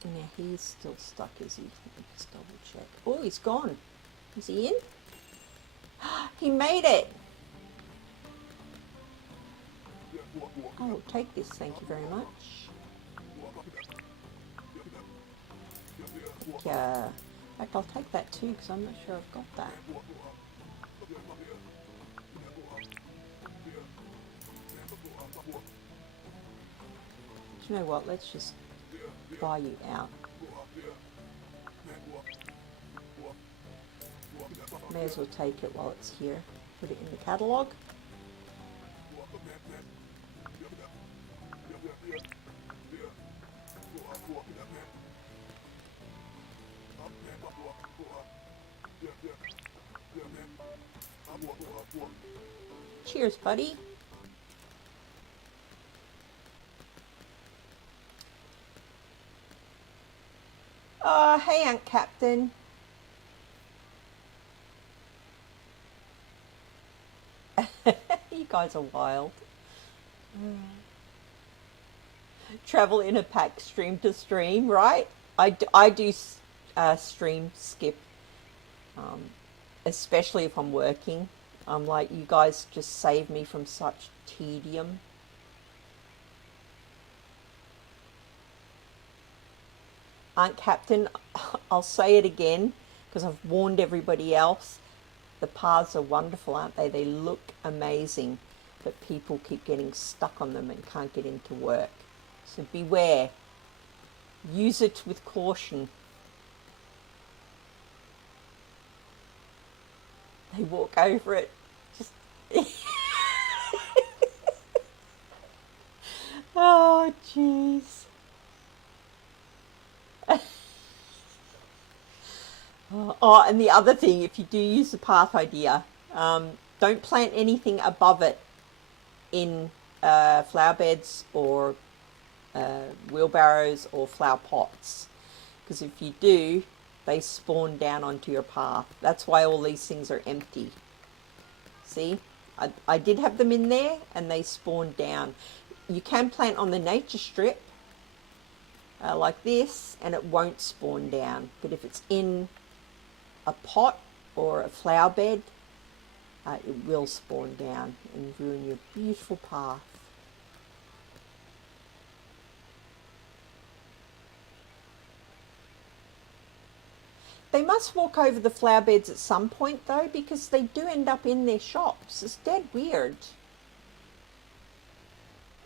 Now he's still stuck, is he? Let me just double check. Oh, he's gone. Is he in? He made it! I will take this, thank you very much. Yeah. In fact, I'll take that too, because I'm not sure I've got that. Do you know what? Let's just buy you out. May as well take it while it's here. Put it in the catalogue. Cheers, buddy. Hey, Aunt Captain. You guys are wild. Travel in a pack, stream to stream, right? I do stream skip, especially if I'm working. I'm like, you guys just save me from such tedium. Aunt Captain, I'll say it again because I've warned everybody else. The paths are wonderful, aren't they? They look amazing, but people keep getting stuck on them and can't get into work. So beware. Use it with caution. They walk over it. Just oh, jeez. Oh, and the other thing, if you do use the path idea, don't plant anything above it in flower beds or wheelbarrows or flower pots, because if you do, they spawn down onto your path. That's why all these things are empty. See, I did have them in there and they spawned down. You can plant on the nature strip like this and it won't spawn down, but if it's in a pot or a flower bed, it will spawn down and ruin your beautiful path. They must walk over the flower beds at some point though, because they do end up in their shops. It's dead weird.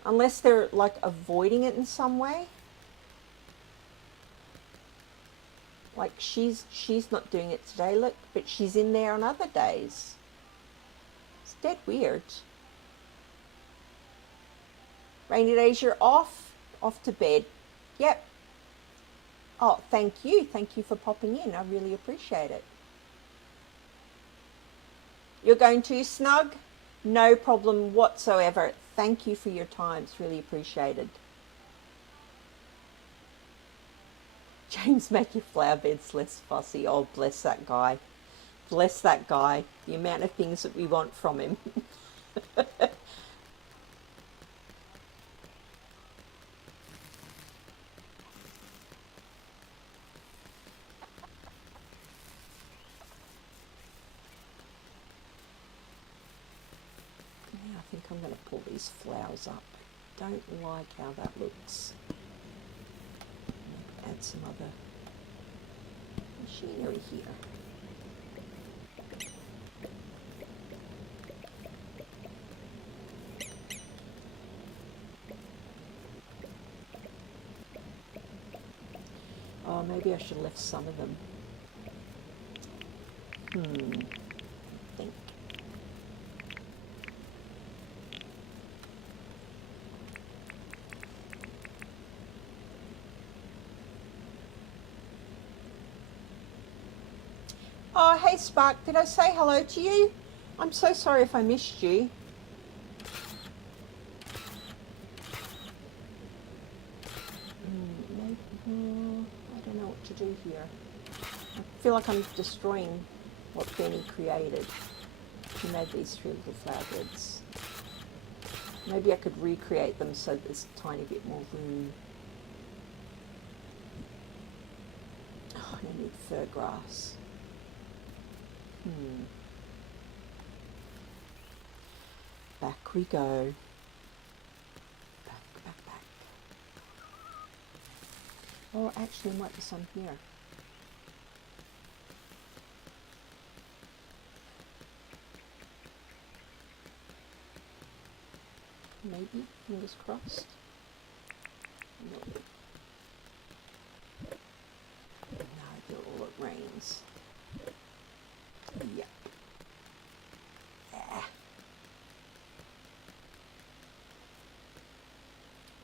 Unless they're like avoiding it in some way. Like she's not doing it today, look, but she's in there on other days. It's dead weird. Rainy days, you're off to bed. Yep. Oh, thank you for popping in. I really appreciate it. You're going too snug? No problem whatsoever. Thank you for your time. It's really appreciated. James, make your flower beds less fussy. Oh, bless that guy. Bless that guy. The amount of things that we want from him. I think I'm going to pull these flowers up. Don't like how that looks. Add some other machinery here. Oh, maybe I should have left some of them. Think. Oh, hey Spark, did I say hello to you? I'm so sorry if I missed you. I don't know what to do here. I feel like I'm destroying what Benny created. He made these three little flower beds. Maybe I could recreate them so there's a tiny bit more room. Oh, I need fir grass. Back we go. Back. Oh, actually, there might be some here. Maybe, fingers crossed. No. Now all it rains. Yep.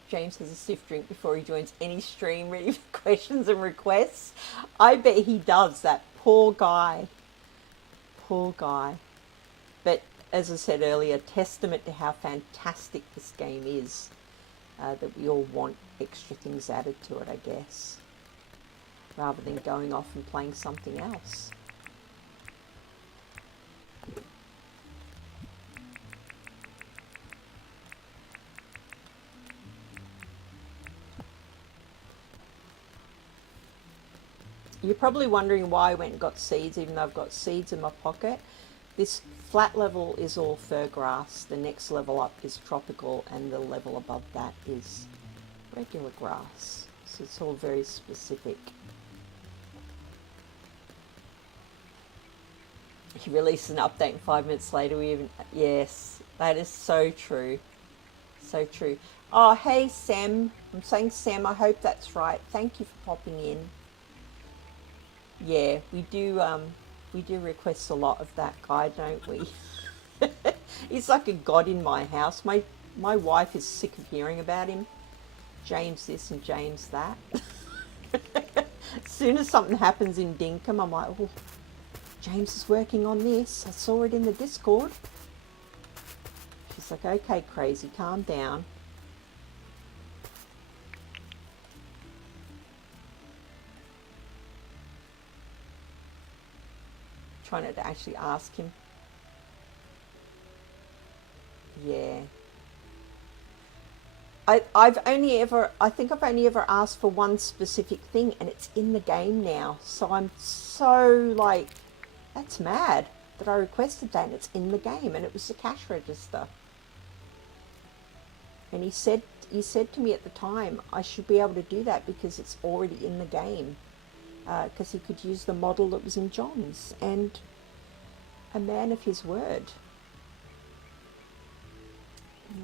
James has a stiff drink before he joins any stream, ready for questions and requests. I bet he does, that poor guy. Poor guy. But as I said earlier, testament to how fantastic this game is, that we all want extra things added to it, I guess, rather than going off and playing something else. You're probably wondering why I went and got seeds, even though I've got seeds in my pocket. This flat level is all fir grass, the next level up is tropical, and the level above that is regular grass. So it's all very specific. He released an update and 5 minutes later we even... Yes, that is so true. So true. Oh, hey Sam. I'm saying Sam, I hope that's right. Thank you for popping in. Yeah, we do request a lot of that guy, don't we? He's like a god in my house. My wife is sick of hearing about him. James this and James that. As soon as something happens in Dinkum, I'm like, oh, James is working on this. I saw it in the Discord. She's like, okay, crazy, calm down. Try not to actually ask him. Yeah. I think I've only ever asked for one specific thing, and it's in the game now. So I'm so like, that's mad that I requested that and it's in the game, and it was the cash register. And he said to me at the time I should be able to do that because it's already in the game, because he could use the model that was in John's, and a man of his word.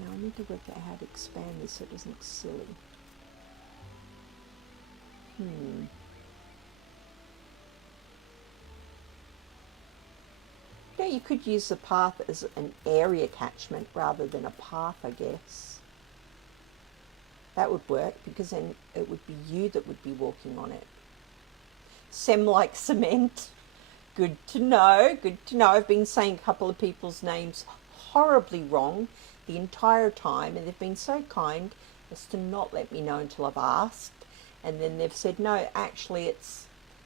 Now I need to work out how to expand this so it doesn't look silly. Yeah, you could use the path as an area catchment rather than a path, I guess. That would work, because then it would be you that would be walking on it. Sem like cement. Good to know, good to know. I've been saying a couple of people's names horribly wrong the entire time, and they've been so kind as to not let me know until I've asked. And then they've said, no, actually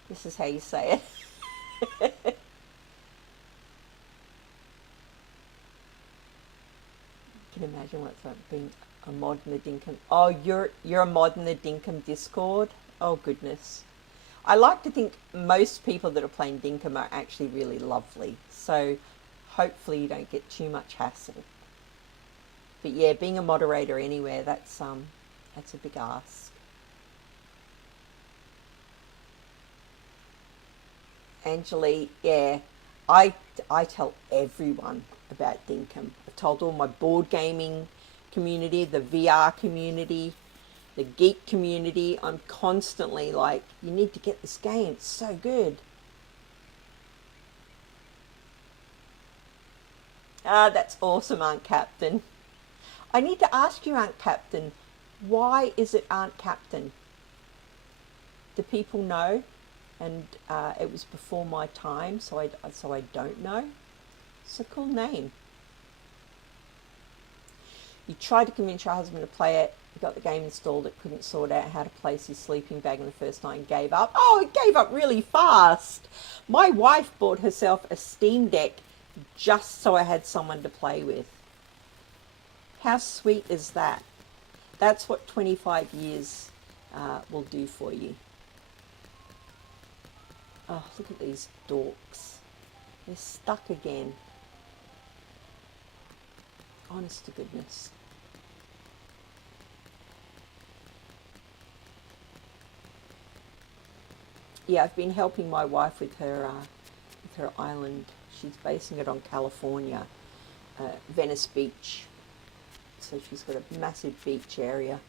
this is how you say it. Can you imagine what it's like being a mod in the Dinkum? Oh, you're a mod in the Dinkum Discord? Oh, goodness. I like to think most people that are playing Dinkum are actually really lovely. So hopefully you don't get too much hassle. But yeah, being a moderator anywhere, that's a big ask. Angelique, yeah, I tell everyone about Dinkum. I've told all my board gaming community, the VR community, the geek community. I'm constantly like, you need to get this game, it's so good. Ah, that's awesome, Aunt Captain. I need to ask you, Aunt Captain, why is it Aunt Captain? Do people know? And it was before my time, so I don't know. It's a cool name. You tried to convince your husband to play it, got the game installed, it couldn't sort out how to place his sleeping bag in the first night and gave up. Oh, it gave up really fast. My wife bought herself a Steam Deck just so I had someone to play with. How sweet is that? That's what 25 years will do for you. Oh, look at these dorks. They're stuck again. Honest to goodness. Yeah, I've been helping my wife with her island. She's basing it on California, Venice Beach. So she's got a massive beach area.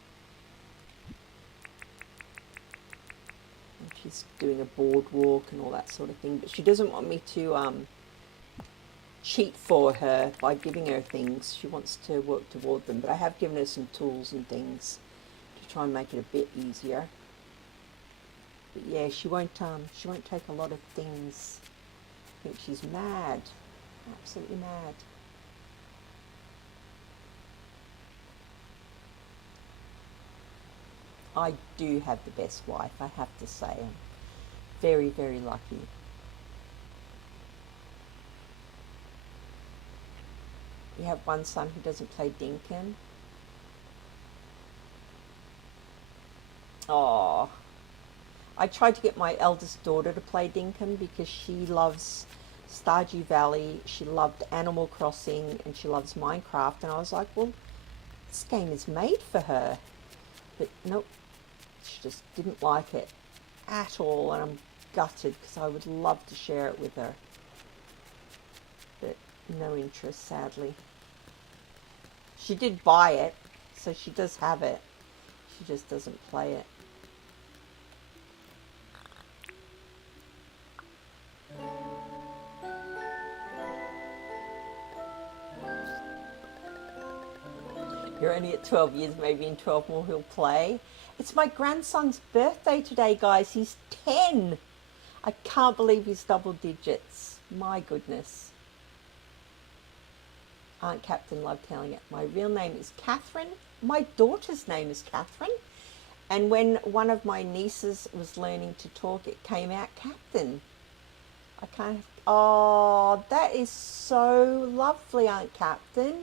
And she's doing a boardwalk and all that sort of thing. But she doesn't want me to cheat for her by giving her things. She wants to work toward them. But I have given her some tools and things to try and make it a bit easier. But yeah, she won't take a lot of things. I think she's mad. Absolutely mad. I do have the best wife, I have to say. I'm very, very lucky. You have one son who doesn't play Dinkum. Oh, I tried to get my eldest daughter to play Dinkum because she loves Stardew Valley, she loved Animal Crossing, and she loves Minecraft. And I was like, well, this game is made for her. But nope, she just didn't like it at all, and I'm gutted because I would love to share it with her. But no interest, sadly. She did buy it, so she does have it. She just doesn't play it. You're only at 12 years, maybe in 12 more he'll play. It's my grandson's birthday today, guys. He's 10. I can't believe he's double digits. My goodness. Aunt Captain loved telling it. My real name is Catherine. My daughter's name is Catherine. And when one of my nieces was learning to talk, it came out Captain. I Oh, that is so lovely, Aunt Captain.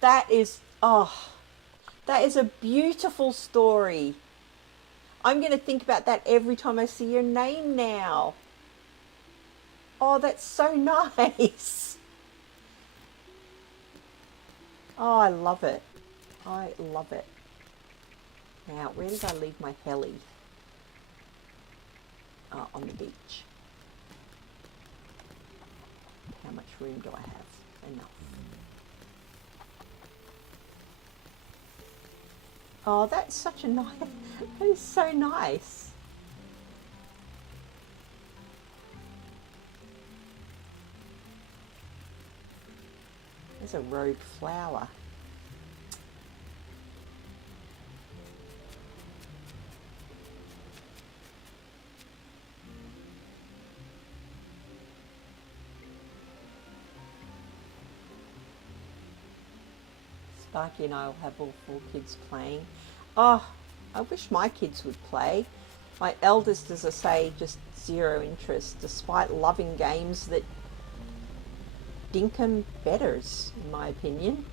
That is, oh, that is a beautiful story. I'm going to think about that every time I see your name now. Oh, that's so nice. Oh, I love it. I love it. Now, where did I leave my heli? On the beach. How much room do I have? Enough. Oh, that's such a nice, that is so nice. There's a rogue flower. Sparky and I will have all 4 kids playing. Oh, I wish my kids would play. My eldest, as I say, just zero interest, despite loving games that Dinkum betters, in my opinion.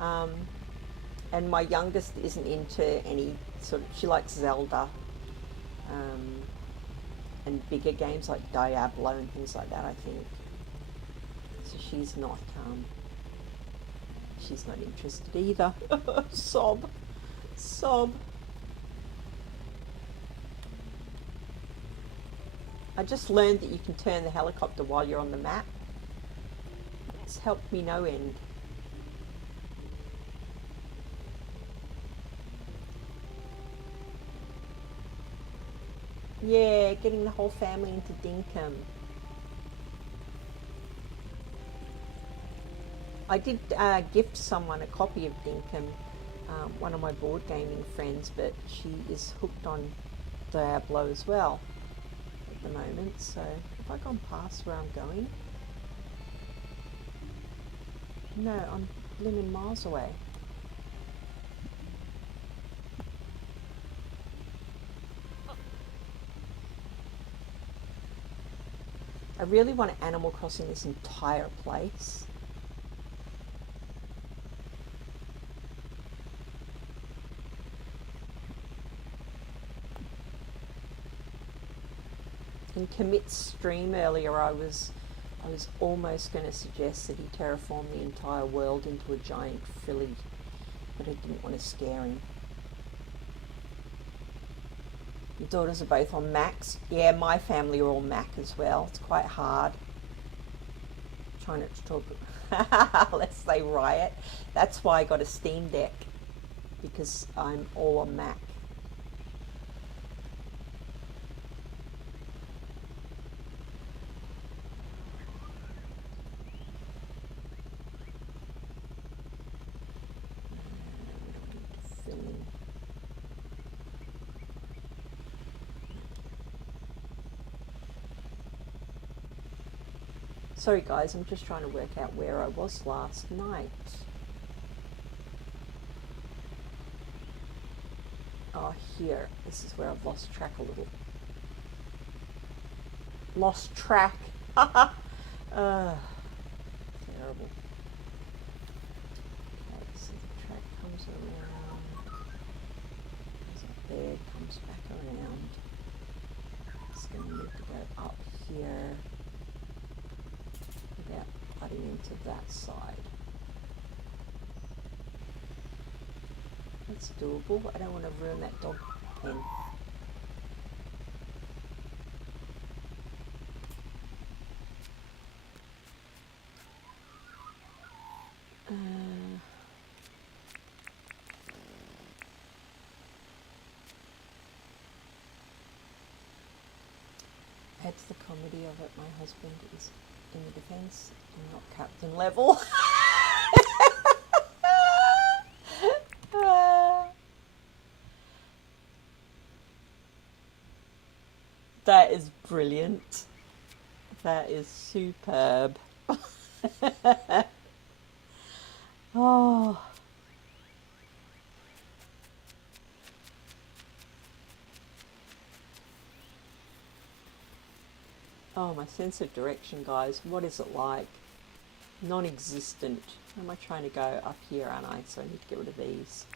And my youngest isn't into any sort of, she likes Zelda and bigger games like Diablo and things like that, I think. So she's not interested either. Sob. Sob. I just learned that you can turn the helicopter while you're on the map. It's helped me no end. Yeah, getting the whole family into Dinkum. I did gift someone a copy of Dinkum, one of my board gaming friends, but she is hooked on Diablo as well at the moment. So have I gone past where I'm going? No, I'm blooming miles away. I really want to Animal Crossing this entire place. In Commit's stream earlier, I was almost going to suggest that he terraform the entire world into a giant filly, but I didn't want to scare him. Your daughters are both on Macs? Yeah, my family are all Mac as well. It's quite hard. Trying not to talk, lest they riot. That's why I got a Steam Deck, because I'm all on Mac. Sorry guys, I'm just trying to work out where I was last night. Oh, here. This is where I've lost track a little. Lost track. Terrible. Okay, so the track comes around. Goes up there, comes back around. It's going to need to go up here without cutting into that side. That's doable. I don't want to ruin that dog pen. Add to the comedy of it, my husband is in the defence and not captain level. That is brilliant. That is superb. Oh. Oh, my sense of direction, guys. What is it like? Non-existent. Where am I trying to go? Up here, aren't I? So I need to get rid of these.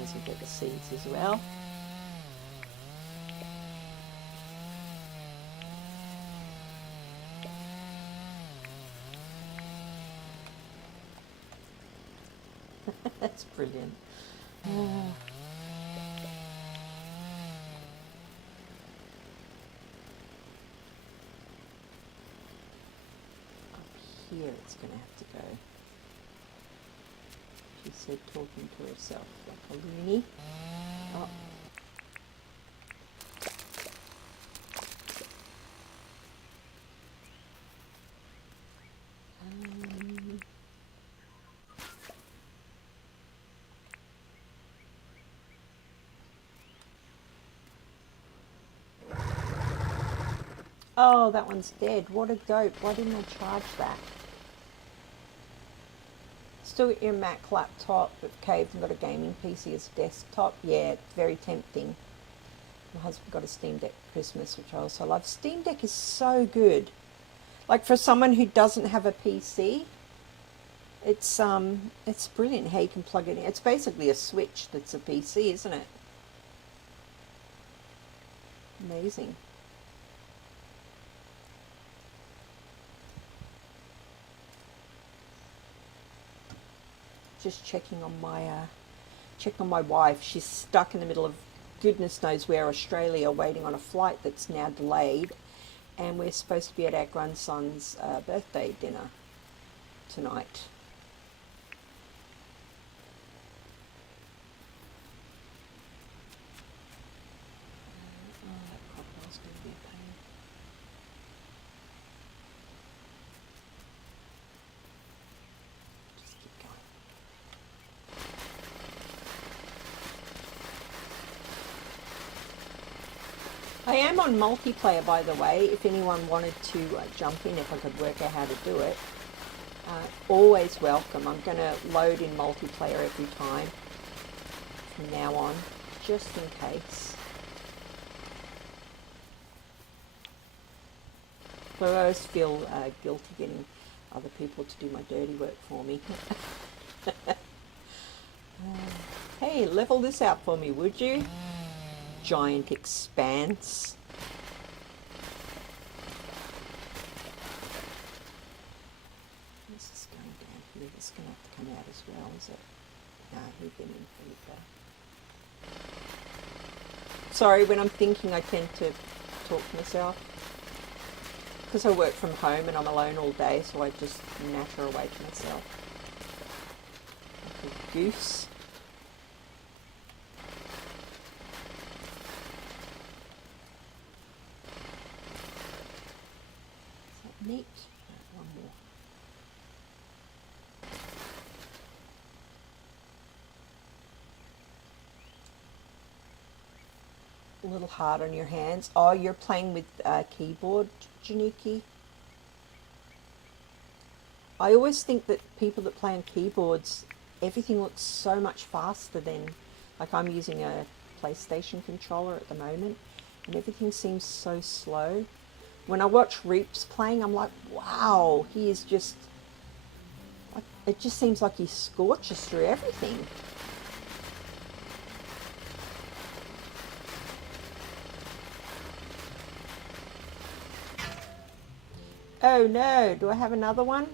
As we get the seeds as well. That's brilliant. Up here it's going to have to go. She said, talking to herself like a loony. Oh. Oh, that one's dead. What a dope. Why didn't I charge that? Still got your Mac laptop, but Cave's got a gaming PC as a desktop. Yeah, very tempting. My husband got a Steam Deck for Christmas, which I also love. Steam Deck is so good. Like for someone who doesn't have a PC, it's brilliant how you can plug it in. It's basically a Switch that's a PC, isn't it? Amazing. Just checking on my wife. She's stuck in the middle of goodness knows where, Australia, waiting on a flight that's now delayed, and we're supposed to be at our grandson's birthday dinner tonight. That crocodile's going to be a pain. Just keep going. I am on multiplayer, by the way, if anyone wanted to jump in, if I could work out how to do it. Always welcome. I'm going to load in multiplayer every time from now on, just in case. But I always feel guilty getting other people to do my dirty work for me. Hey, level this out for me, would you? Giant expanse. This is going down here. This is going to have to come out as well, is it? No, we've been in pretty bad. Sorry, when I'm thinking I tend to talk to myself. Because I work from home and I'm alone all day, so I just natter away to myself. Like a goose. Neat. One more. A little hard on your hands. Oh, you're playing with keyboard, Janiki? I always think that people that play on keyboards, everything looks so much faster than, like I'm using a PlayStation controller at the moment, and everything seems so slow. When I watch Reaps playing, I'm like, wow, he is just, like, it just seems like he scorches through everything. Oh no, do I have another one?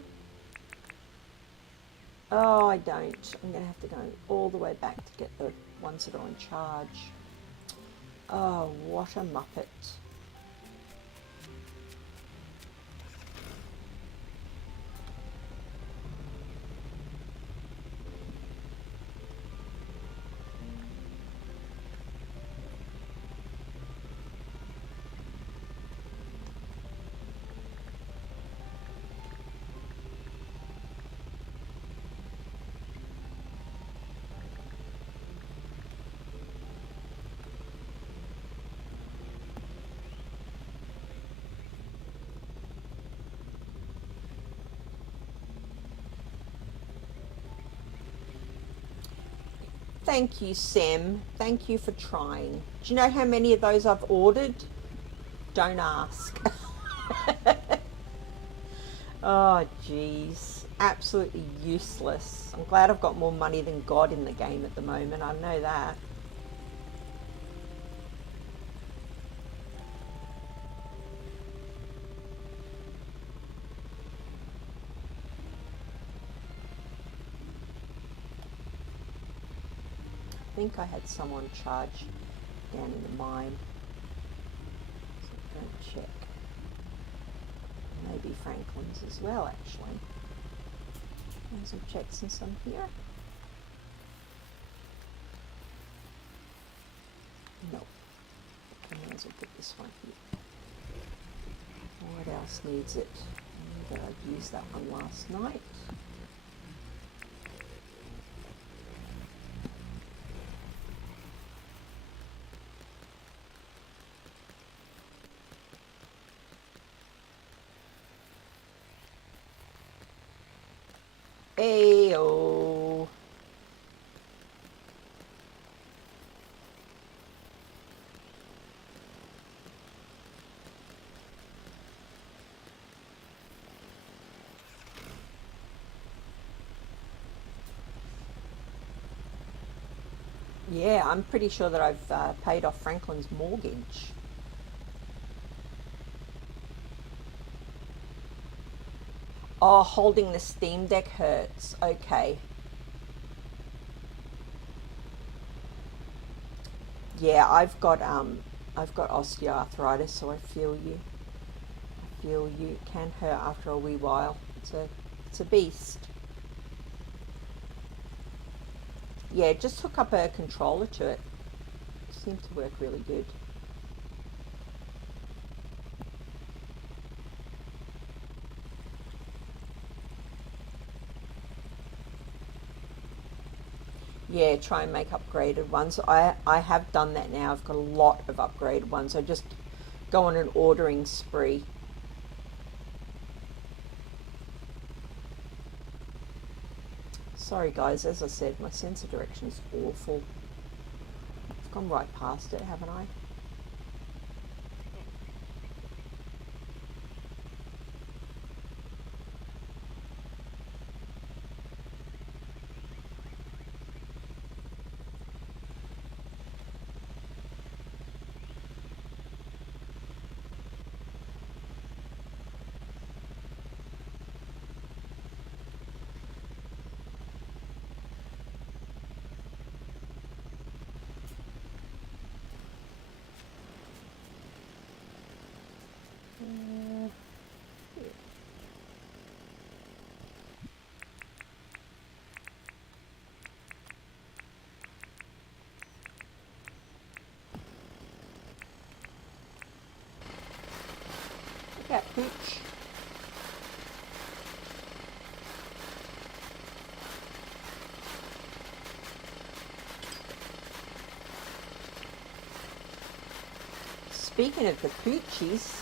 Oh, I don't. I'm going to have to go all the way back to get the ones that are on charge. Oh, what a muppet. Thank you, Sam. Thank you for trying. Do you know how many of those I've ordered? Don't ask. Oh, jeez. Absolutely useless. I'm glad I've got more money than God in the game at the moment. I know that. I think I had someone charge down in the mine. So I'm going to check. Maybe Franklin's as well, actually. There's some checks and some here. Nope. I may as well put this one here. What else needs it? I know that I've used that one last night. Ayo. Yeah, I'm pretty sure that I've paid off Franklin's mortgage. Oh, holding the Steam Deck hurts. Okay. Yeah, I've got osteoarthritis, so I feel you. I feel you. It can hurt after a wee while. It's a beast. Yeah, just hook up a controller to it. It seemed to work really good. Yeah, try and make upgraded ones. I have done that now. I've got a lot of upgraded ones. I just go on an ordering spree. Sorry guys, as I said, my sense of direction is awful. I've gone right past it, haven't I? Yeah, pooch. Speaking of the poochies,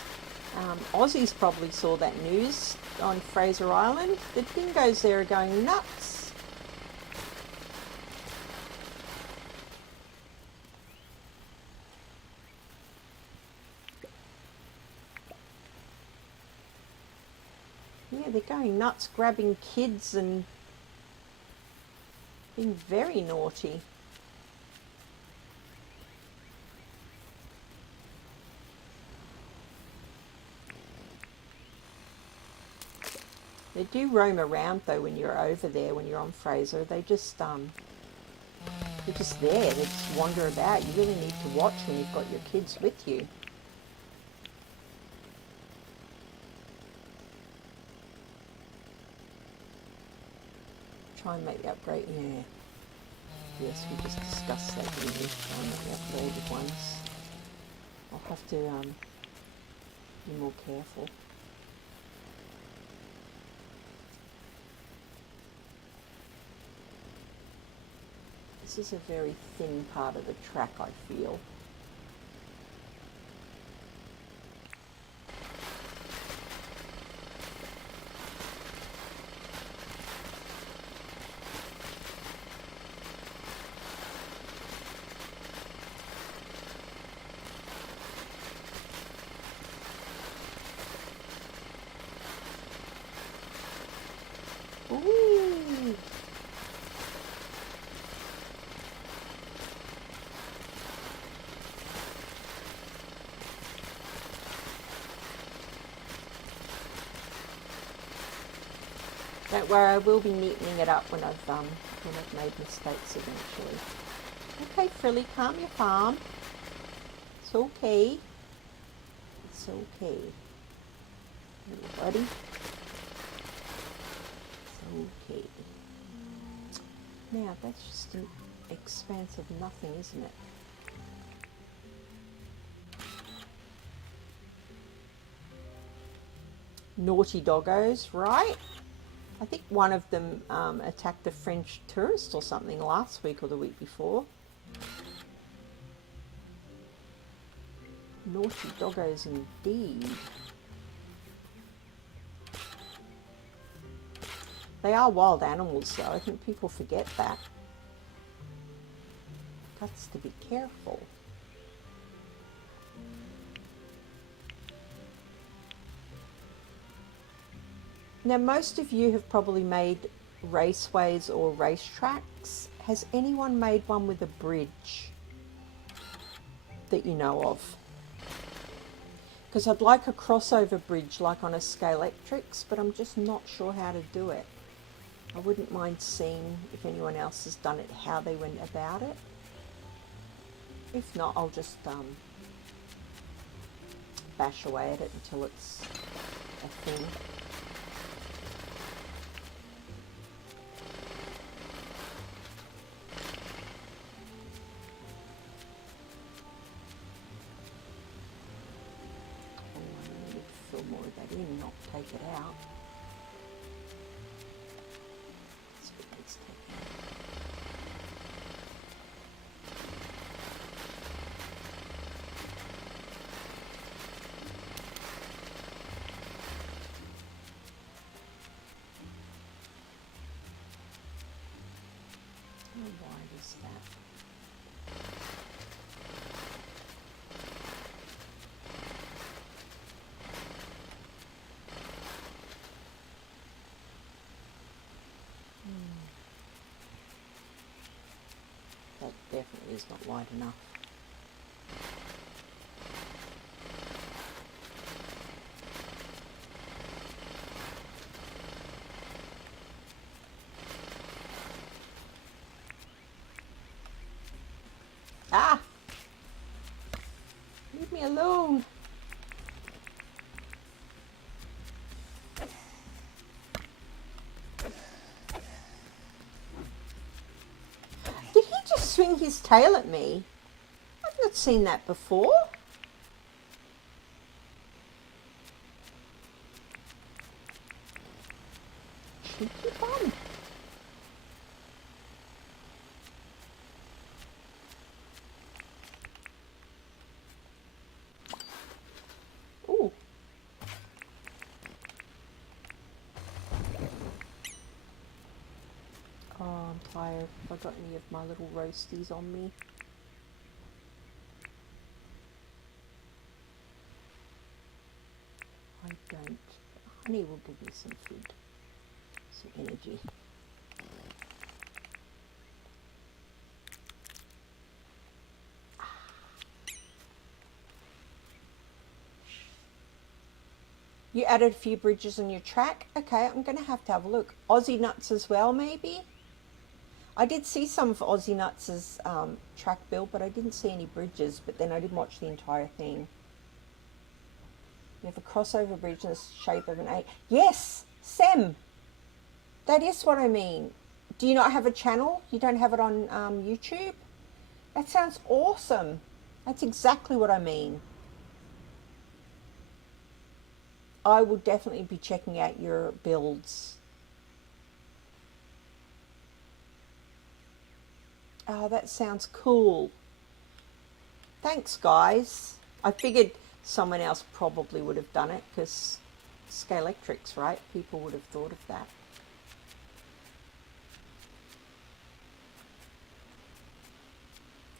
Aussies probably saw that news on Fraser Island. The dingoes there are going nuts. Yeah, they're going nuts, grabbing kids and being very naughty. They do roam around though when you're over there, when you're on Fraser. They're just there. They just wander about. You really need to watch when you've got your kids with you. Try and make the upgrade. Yeah. Yes, we just discussed that, didn't we? Try and make the upgraded ones. I'll have to be more careful. This is a very thin part of the track, I feel. Don't worry, I will be neatening it up when I've made mistakes eventually. Okay, Frilly, calm your farm. It's okay. It's okay. Little buddy. It's okay. Now, that's just an expanse of nothing, isn't it? Naughty doggos, right? I think one of them attacked a French tourist or something last week or the week before. Naughty doggos indeed. They are wild animals though, I think people forget that. Got to be careful. Now, most of you have probably made raceways or racetracks. Has anyone made one with a bridge that you know of? Because I'd like a crossover bridge like on a Scalextric, but I'm just not sure how to do it. I wouldn't mind seeing if anyone else has done it, how they went about it. If not, I'll just bash away at it until it's a thing. More of that in, not take it out. That's what needs taken out. How wide is that? That definitely is not wide enough. Ah! Leave me alone. Did he just swing his tail at me? I've not seen that before. Cheeky bum. Ooh. Oh, I'm tired. Have I got any of my little roasties on me? I don't. Honey will give me some food, some energy. You added a few bridges on your track. Okay, I'm going to have a look. Aussie Nuts as well, maybe? I did see some of Aussie Nuts' track build, but I didn't see any bridges, but then I didn't watch the entire thing. You have a crossover bridge in the shape of an A. Yes, Sem. That is what I mean. Do you not have a channel? You don't have it on YouTube? That sounds awesome. That's exactly what I mean. I will definitely be checking out your builds. Oh, that sounds cool. Thanks, guys. I figured someone else probably would have done it because Scalextric, right? People would have thought of that.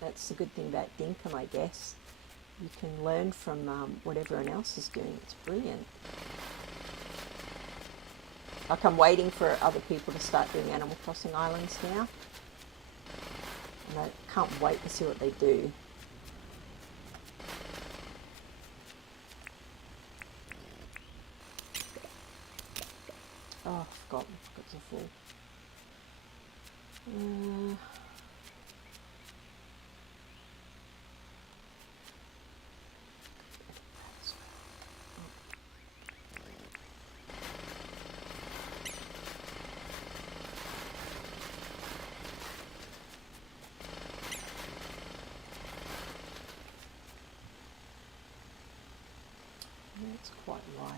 That's the good thing about Dinkum, I guess. You can learn from what everyone else is doing. It's brilliant. Like, I'm waiting for other people to start doing Animal Crossing Islands now. And I can't wait to see what they do. Oh, forgot it's a full. It's quite wide.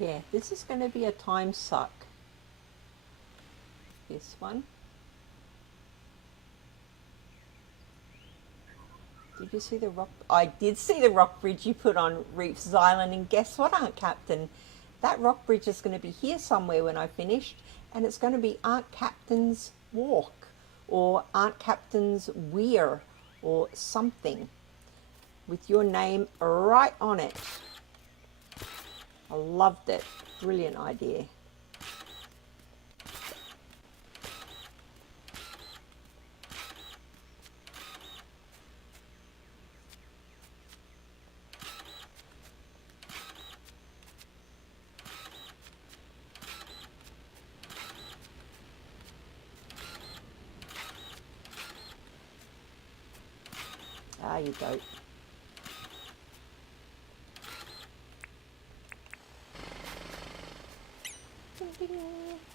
Yeah, this is going to be a time suck. This one. Did you see the rock? I did see the rock bridge you put on Reef's Island, and guess what, Aunt Captain? That rock bridge is going to be here somewhere when I finished, and it's going to be Aunt Captain's Walk, or Aunt Captain's Weir, or something, with your name right on it. I loved it. Brilliant idea. Ah, you goat. Ding, ding.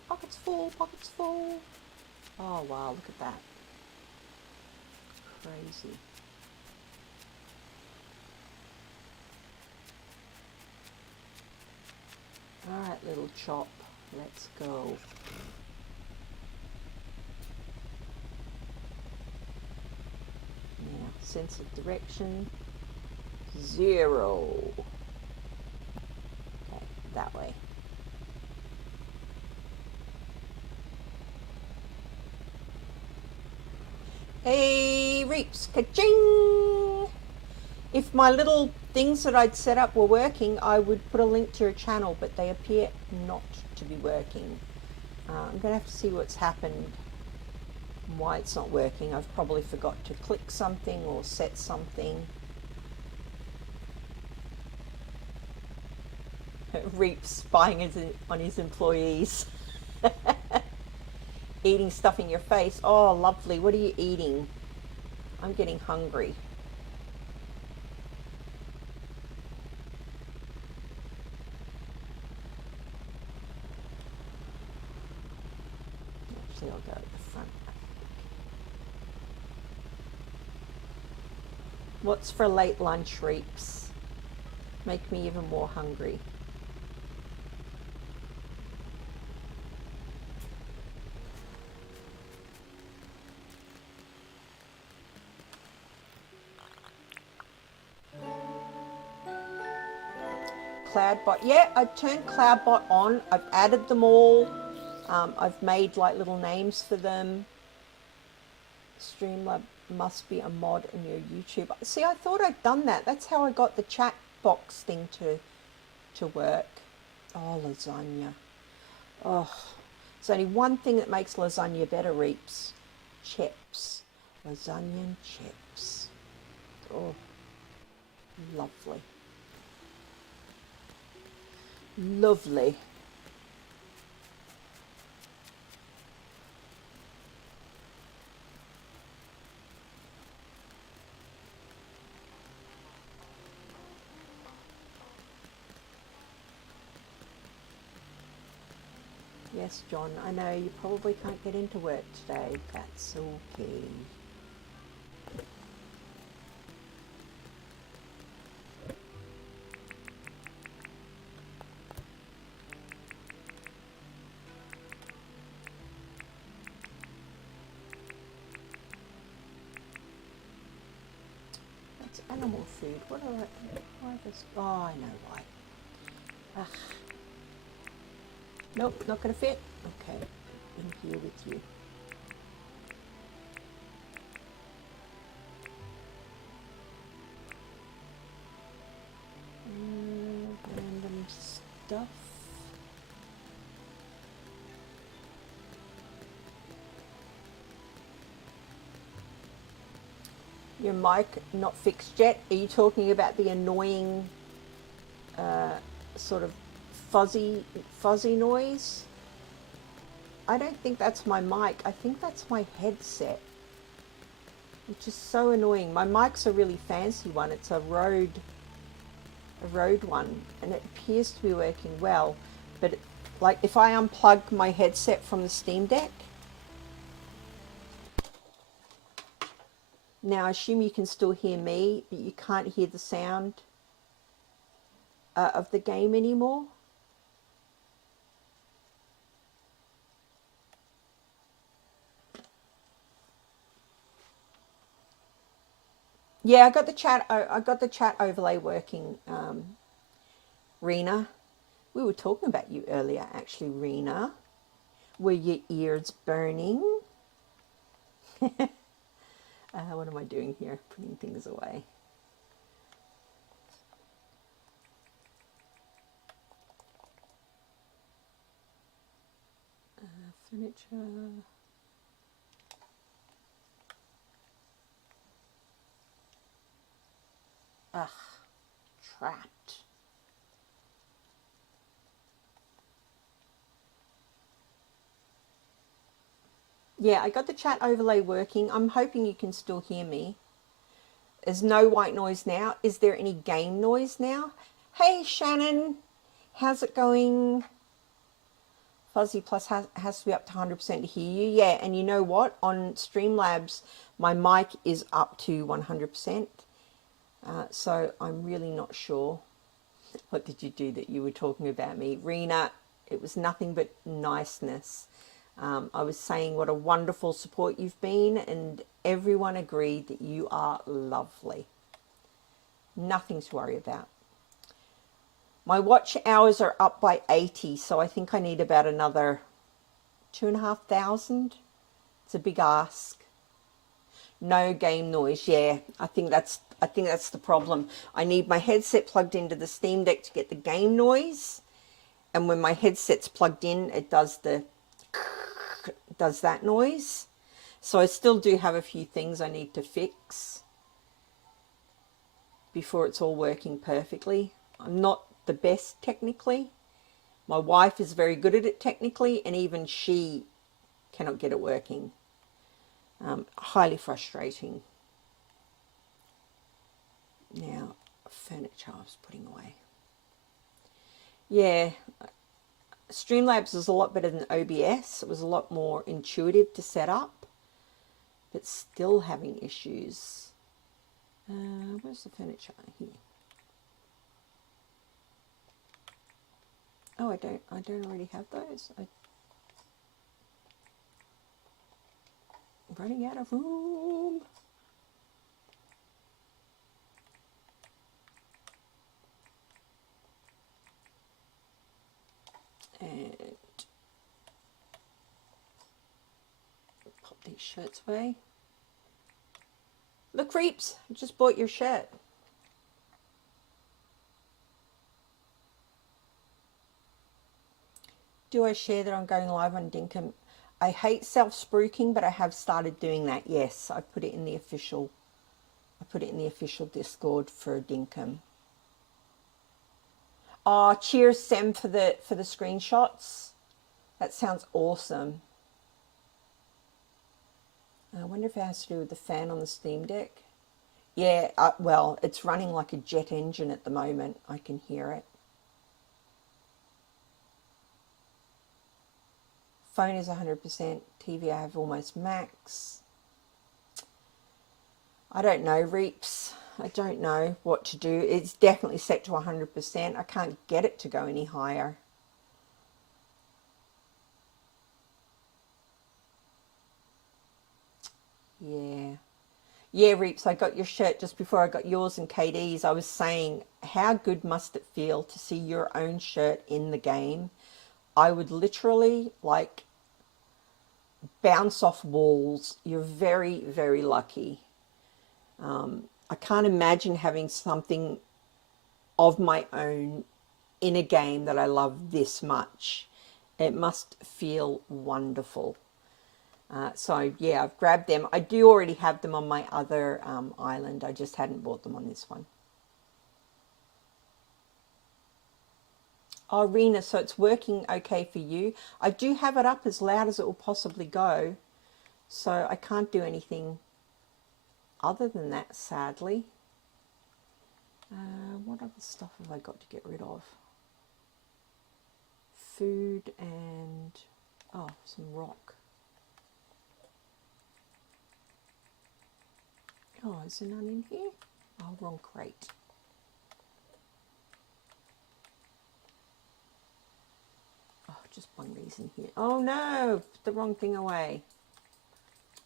Pockets full, pockets full. Oh wow, look at that. Crazy. Alright, little chop, let's go. Now, sense of direction, 0. Okay, that way. Hey, Reeps, ka-ching! If my little things that I'd set up were working, I would put a link to a channel, but they appear not to be working. I'm going to have to see what's happened, why it's not working. I've probably forgot to click something or set something. Reeps spying on his employees. Eating stuff in your face. Oh, lovely. What are you eating? I'm getting hungry. Actually, I'll go at the front. What's for late lunch, Reeps? Make me even more hungry. Cloudbot, yeah, I turned Cloudbot on. I've added them all. I've made like little names for them. Streamlab must be a mod in your YouTube. See, I thought I'd done that. That's how I got the chat box thing to work. Oh, lasagna. Oh, there's only one thing that makes lasagna better, Reeps. Chips. Lasagna and chips. Oh, lovely. Lovely. Yes, John, I know you probably can't get into work today. That's okay. animal food. What do I, why this, oh, I know why. Ugh. Nope, not gonna fit. Okay, in here with you. Random stuff. Your mic not fixed yet. Are you talking about the annoying sort of fuzzy noise? I don't think that's my mic. I think that's my headset, which is so annoying. My mic's a really fancy one. It's a Rode one, and it appears to be working well. But like if I unplug my headset from the Steam Deck, now I assume you can still hear me, but you can't hear the sound of the game anymore. Yeah, I got the chat overlay working, Rena. We were talking about you earlier, actually, Rena. Were your ears burning? What am I doing here? Putting things away. Furniture. Ugh, trapped. Yeah, I got the chat overlay working. I'm hoping you can still hear me. There's no white noise now. Is there any game noise now? Hey, Shannon. How's it going? Fuzzy Plus has to be up to 100% to hear you. Yeah, and you know what? On Streamlabs, my mic is up to 100%. So I'm really not sure. What did you do that you were talking about me? Rena, it was nothing but niceness. I was saying what a wonderful support you've been, and everyone agreed that you are lovely. Nothing to worry about. My watch hours are up by 80, so I think I need about another 2,500. It's a big ask. No game noise. Yeah, I think that's the problem. I need my headset plugged into the Steam Deck to get the game noise, and when my headset's plugged in, it does that noise. So I still do have a few things I need to fix before it's all working perfectly. I'm not the best technically. My wife is very good at it technically, and even she cannot get it working. Highly frustrating. Now, furniture I was putting away. Yeah, Streamlabs is a lot better than OBS. It was a lot more intuitive to set up, but still having issues. Where's the furniture? Here. Oh, I don't already have those. I'm running out of room. And pop these shirts away. Look, Reeps, I just bought your shirt. Do I share that I'm going live on Dinkum? I hate self-spruiking, but I have started doing that. Yes, I put it in the official Discord for Dinkum. Oh, cheers, Sam, for the screenshots. That sounds awesome. I wonder if it has to do with the fan on the Steam Deck. Yeah, well, it's running like a jet engine at the moment. I can hear it. Phone is 100%. TV I have almost max. I don't know, Reeps. I don't know what to do. It's definitely set to 100%. I can't get it to go any higher. Yeah. Yeah, Reeps, I got your shirt just before I got yours and KD's. I was saying, how good must it feel to see your own shirt in the game? I would literally like bounce off walls. You're very, very lucky. I can't imagine having something of my own in a game that I love this much. It must feel wonderful. So yeah, I've grabbed them. I do already have them on my other island. I just hadn't bought them on this one. Oh, Rena, so it's working okay for you. I do have it up as loud as it will possibly go. So I can't do anything other than that, sadly. What other stuff have I got to get rid of? Food and, oh, some rock. Oh, is there none in here? Oh, wrong crate. Oh, just bung these in here. Oh no, put the wrong thing away.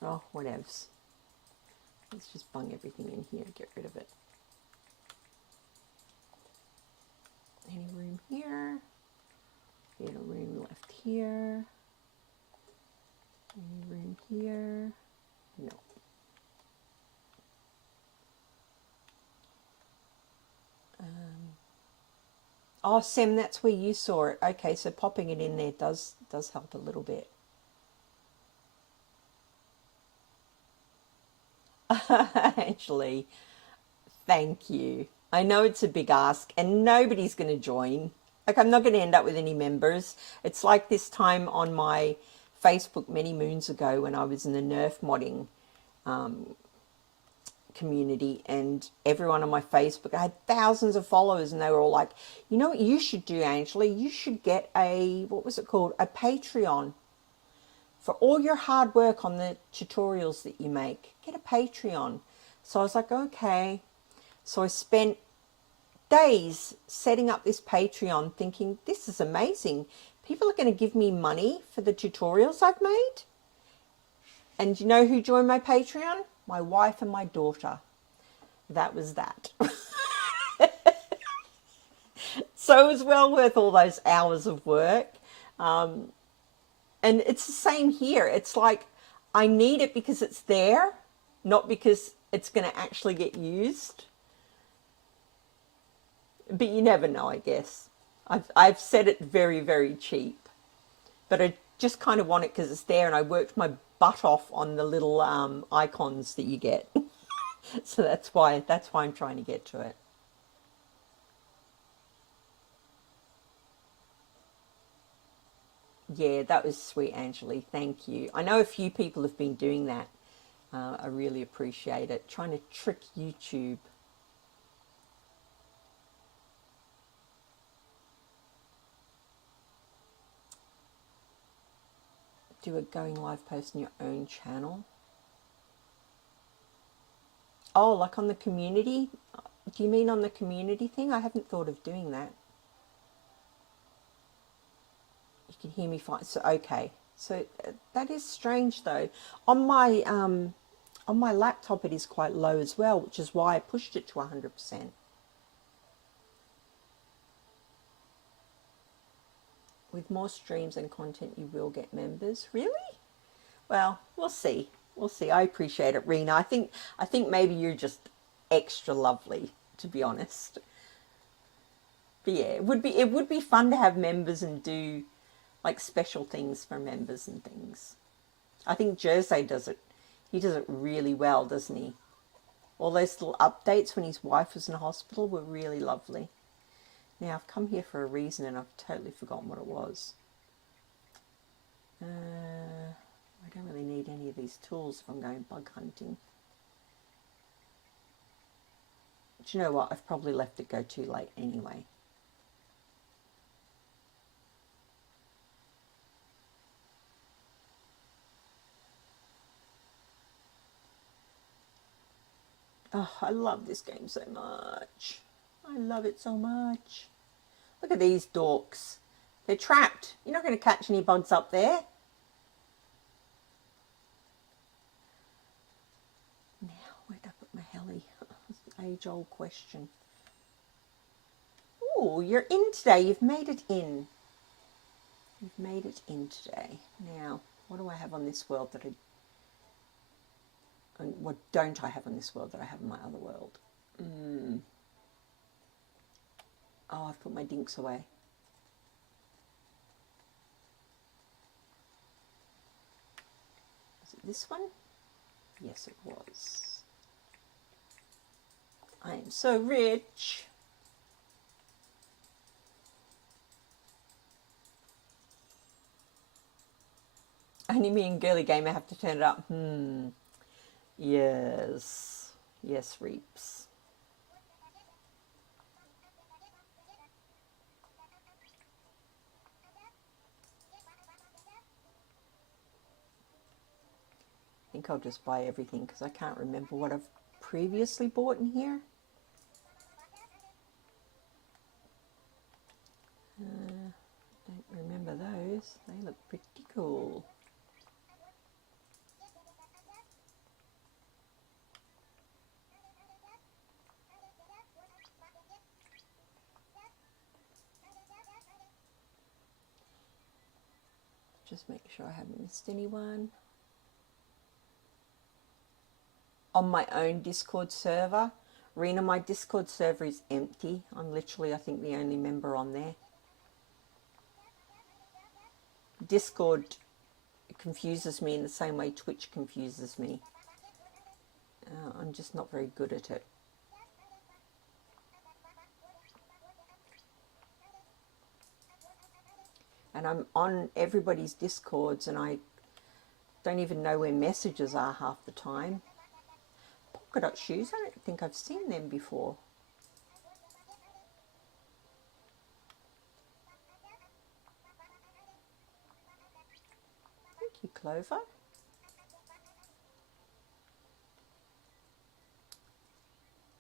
Oh, whatevs. Let's just bung everything in here to get rid of it. Any room here? Any room left here? Any room here? No. Oh, Sam, that's where you saw it. Okay, so popping it in there does help a little bit. Actually, thank you. I know it's a big ask and nobody's going to join. Like, I'm not going to end up with any members. It's like this time on my Facebook many moons ago when I was in the Nerf modding community, and everyone on my Facebook, I had thousands of followers, and they were all like, you know what you should do, Angela? You should get a, what was it called? A Patreon. For all your hard work on the tutorials that you make, get a Patreon. So I was like, okay. So I spent days setting up this Patreon thinking, this is amazing. People are going to give me money for the tutorials I've made. And you know who joined my Patreon? My wife and my daughter. That was that. So it was well worth all those hours of work. And it's the same here. It's like, I need it because it's there, not because it's going to actually get used. But you never know, I guess. I've set it very, very cheap. But I just kind of want it because it's there, and I worked my butt off on the little icons that you get. So that's why I'm trying to get to it. Yeah, that was sweet, Angeli. Thank you. I know a few people have been doing that. I really appreciate it. Trying to trick YouTube. Do a going live post on your own channel. Oh, like on the community? Do you mean on the community thing? I haven't thought of doing that. You can hear me fine. So okay. So that is strange though. On my laptop it is quite low as well, which is why I pushed it to 100%. With more streams and content you will get members. Really? Well, we'll see. We'll see. I appreciate it, Rena. I think maybe you're just extra lovely, to be honest. But yeah, it would be fun to have members and do like special things for members and things. I think Jersey does it. He does it really well, doesn't he? All those little updates when his wife was in hospital were really lovely. Now, I've come here for a reason and I've totally forgotten what it was. I don't really need any of these tools if I'm going bug hunting. Do you know what? I've probably left it go too late anyway. Oh, I love this game so much. I love it so much. Look at these dorks. They're trapped. You're not going to catch any bugs up there. Now, where age-old question. Oh, you're in today. You've made it in. You've made it in today. Now, what do I have on this world that what don't I have on this world that I have in my other world? Oh, I've put my dinks away. Was it this one? Yes, it was. I am so rich. Only me and Girly Gamer have to turn it up. Yes. Yes, Reaps. I think I'll just buy everything because I can't remember what I've previously bought in here. Don't remember those. They look pretty cool. Just make sure I haven't missed anyone. On my own Discord server. Rena, my Discord server is empty. I'm literally, I think, the only member on there. Discord confuses me in the same way Twitch confuses me. I'm just not very good at it. And I'm on everybody's Discords and I don't even know where messages are half the time. Polka dot shoes, I don't think I've seen them before. Thank you, Clover.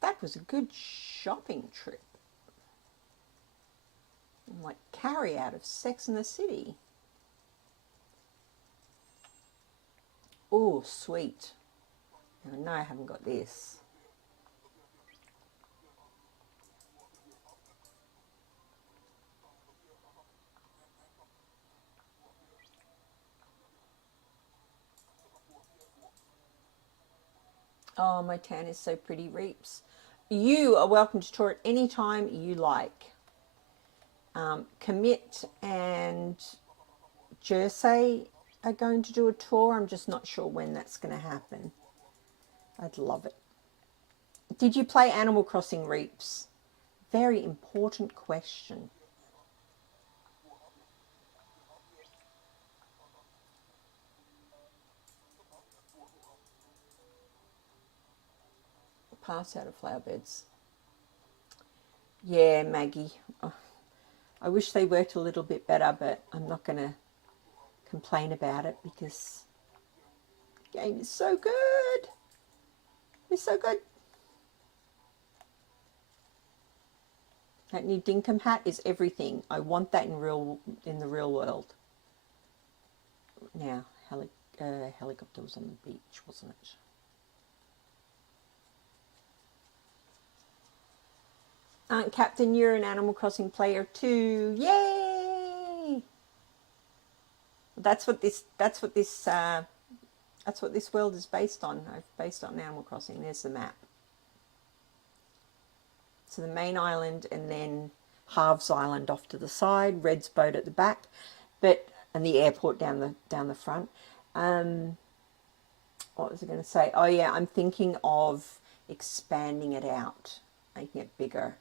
That was a good shopping trip. I'm like Carrie out of Sex and the City. Oh, sweet. Now, no, I haven't got this. Oh, my tan is so pretty, Reaps. You are welcome to tour it anytime you like. Commit and Jersey are going to do a tour. I'm just not sure when that's going to happen. I'd love it. Did you play Animal Crossing, Reaps? Very important question. Pass out of flower beds. Yeah, Maggie. Oh, I wish they worked a little bit better, but I'm not going to complain about it because the game is so good. It's so good. That new Dinkum hat is everything. I want that in the real world. Now, helicopter was on the beach, wasn't it? Aunt Captain, you're an Animal Crossing player too. Yay! That's what this world is based on. I've based on Animal Crossing. There's the map. So the main island and then Halves Island off to the side, Red's boat at the back, and the airport down the front. What was I going to say? Oh yeah, I'm thinking of expanding it out, making it bigger.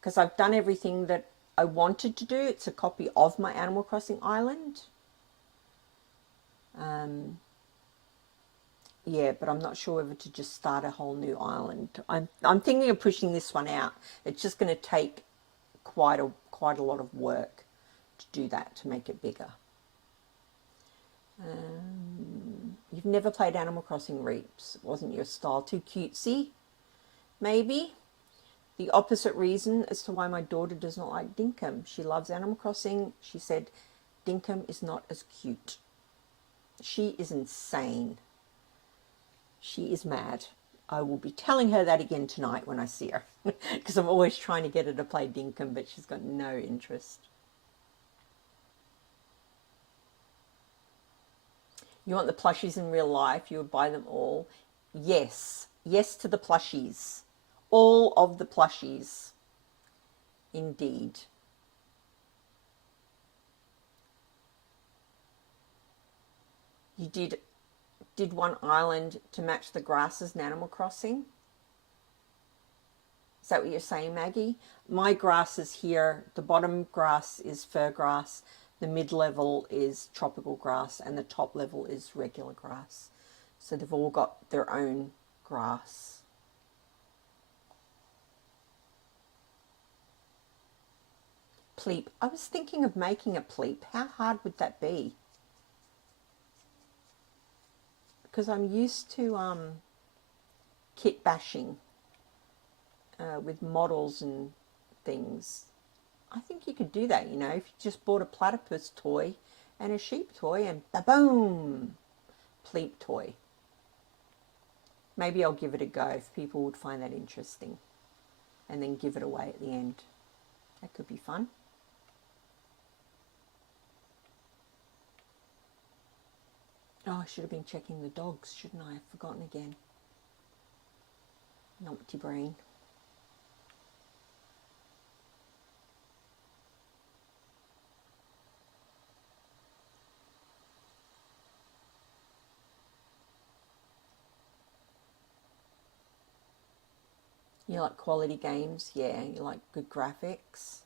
Because I've done everything that I wanted to do. It's a copy of my Animal Crossing island. Yeah, but I'm not sure whether to just start a whole new island. I'm thinking of pushing this one out. It's just going to take quite a lot of work to do that, to make it bigger. You've never played Animal Crossing, Reaps. It wasn't your style. Too cutesy, maybe. The opposite reason as to why my daughter does not like Dinkum. She loves Animal Crossing. She said Dinkum is not as cute. She is insane. She is mad. I will be telling her that again tonight when I see her, because I'm always trying to get her to play Dinkum, but she's got no interest. You want the plushies in real life? You would buy them all? Yes. Yes to the plushies. All of the plushies. Indeed. You did one island to match the grasses in Animal Crossing? Is that what you're saying, Maggie? My grasses here, the bottom grass is fir grass, the mid-level is tropical grass, and the top level is regular grass. So they've all got their own grass. Pleep. I was thinking of making a pleep. How hard would that be? Because I'm used to kit bashing with models and things. I think you could do that, you know, if you just bought a platypus toy and a sheep toy and ba-boom, pleep toy. Maybe I'll give it a go if people would find that interesting, and then give it away at the end. That could be fun. Oh, I should have been checking the dogs, shouldn't I? I've forgotten again. Numpty brain. You like quality games? Yeah. You like good graphics?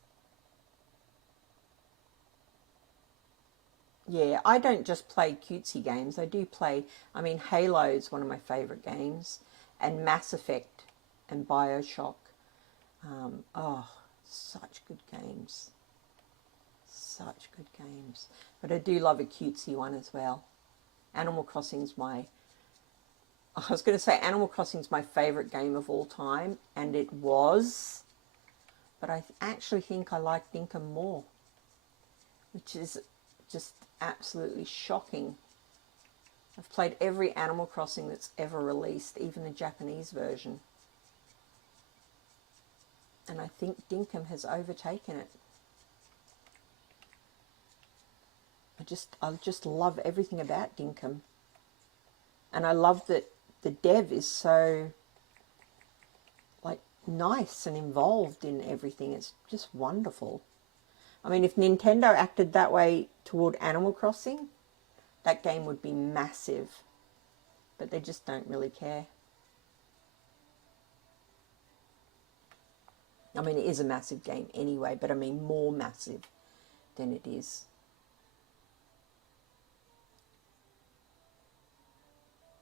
Yeah, I don't just play cutesy games. I do play, I mean, Halo is one of my favourite games, and Mass Effect and Bioshock. Oh, such good games. Such good games. But I do love a cutesy one as well. Animal Crossing's I was going to say Animal Crossing's my favourite game of all time, and it was, but I actually think I like Dinkum more, which is just absolutely shocking. I've played every Animal Crossing that's ever released, even the Japanese version. And I think Dinkum has overtaken it. I just love everything about Dinkum. And I love that the dev is so like nice and involved in everything. It's just wonderful. I mean, if Nintendo acted that way toward Animal Crossing, that game would be massive. But they just don't really care. I mean, it is a massive game anyway, but I mean more massive than it is.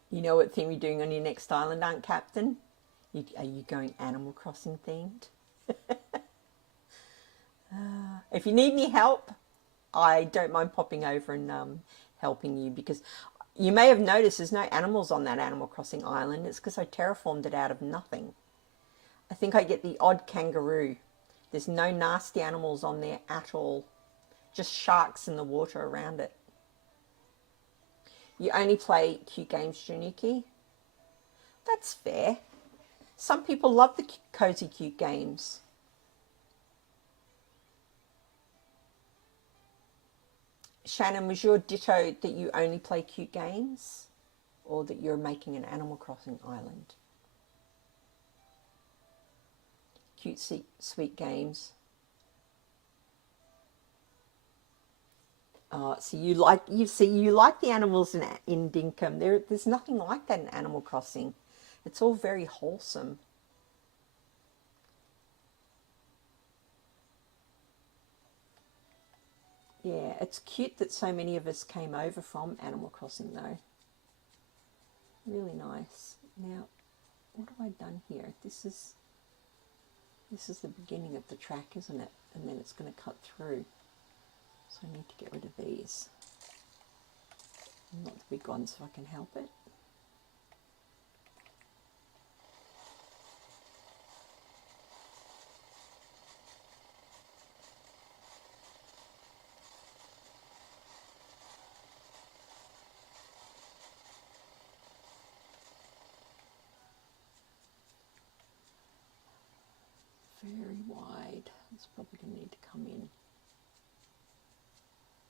You know what theme you're doing on your next island, Aunt Captain? Are you going Animal Crossing themed? If you need any help, I don't mind popping over and helping you, because you may have noticed there's no animals on that Animal Crossing island. It's because I terraformed it out of nothing. I think I get the odd kangaroo. There's no nasty animals on there at all. Just sharks in the water around it. You only play cute games, Juniki? That's fair. Some people love the cozy cute games. Shannon, was your ditto that you only play cute games, or that you're making an Animal Crossing island? Cute, sweet games. So you like the animals in Dinkum. There's nothing like that in Animal Crossing. It's all very wholesome. Yeah, it's cute that so many of us came over from Animal Crossing though. Really nice. Now, what have I done here? This is the beginning of the track, isn't it? And then it's going to cut through. So I need to get rid of these. Not the big ones if I can help it. It's probably going to need to come in.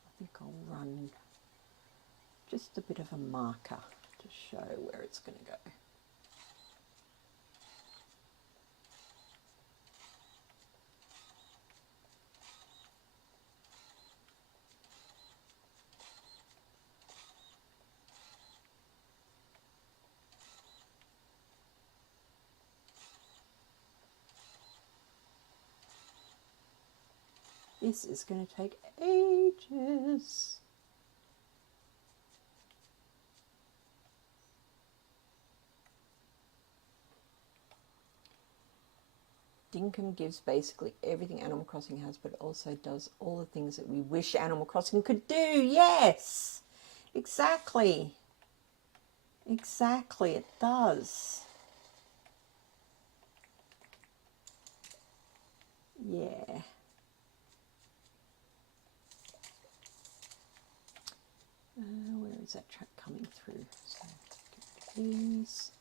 I think I'll run just a bit of a marker to show where it's going to go. This is going to take ages. Dinkum gives basically everything Animal Crossing has, but also does all the things that we wish Animal Crossing could do. Yes, exactly. Exactly, it does. Yeah. Where is that track coming through? So these.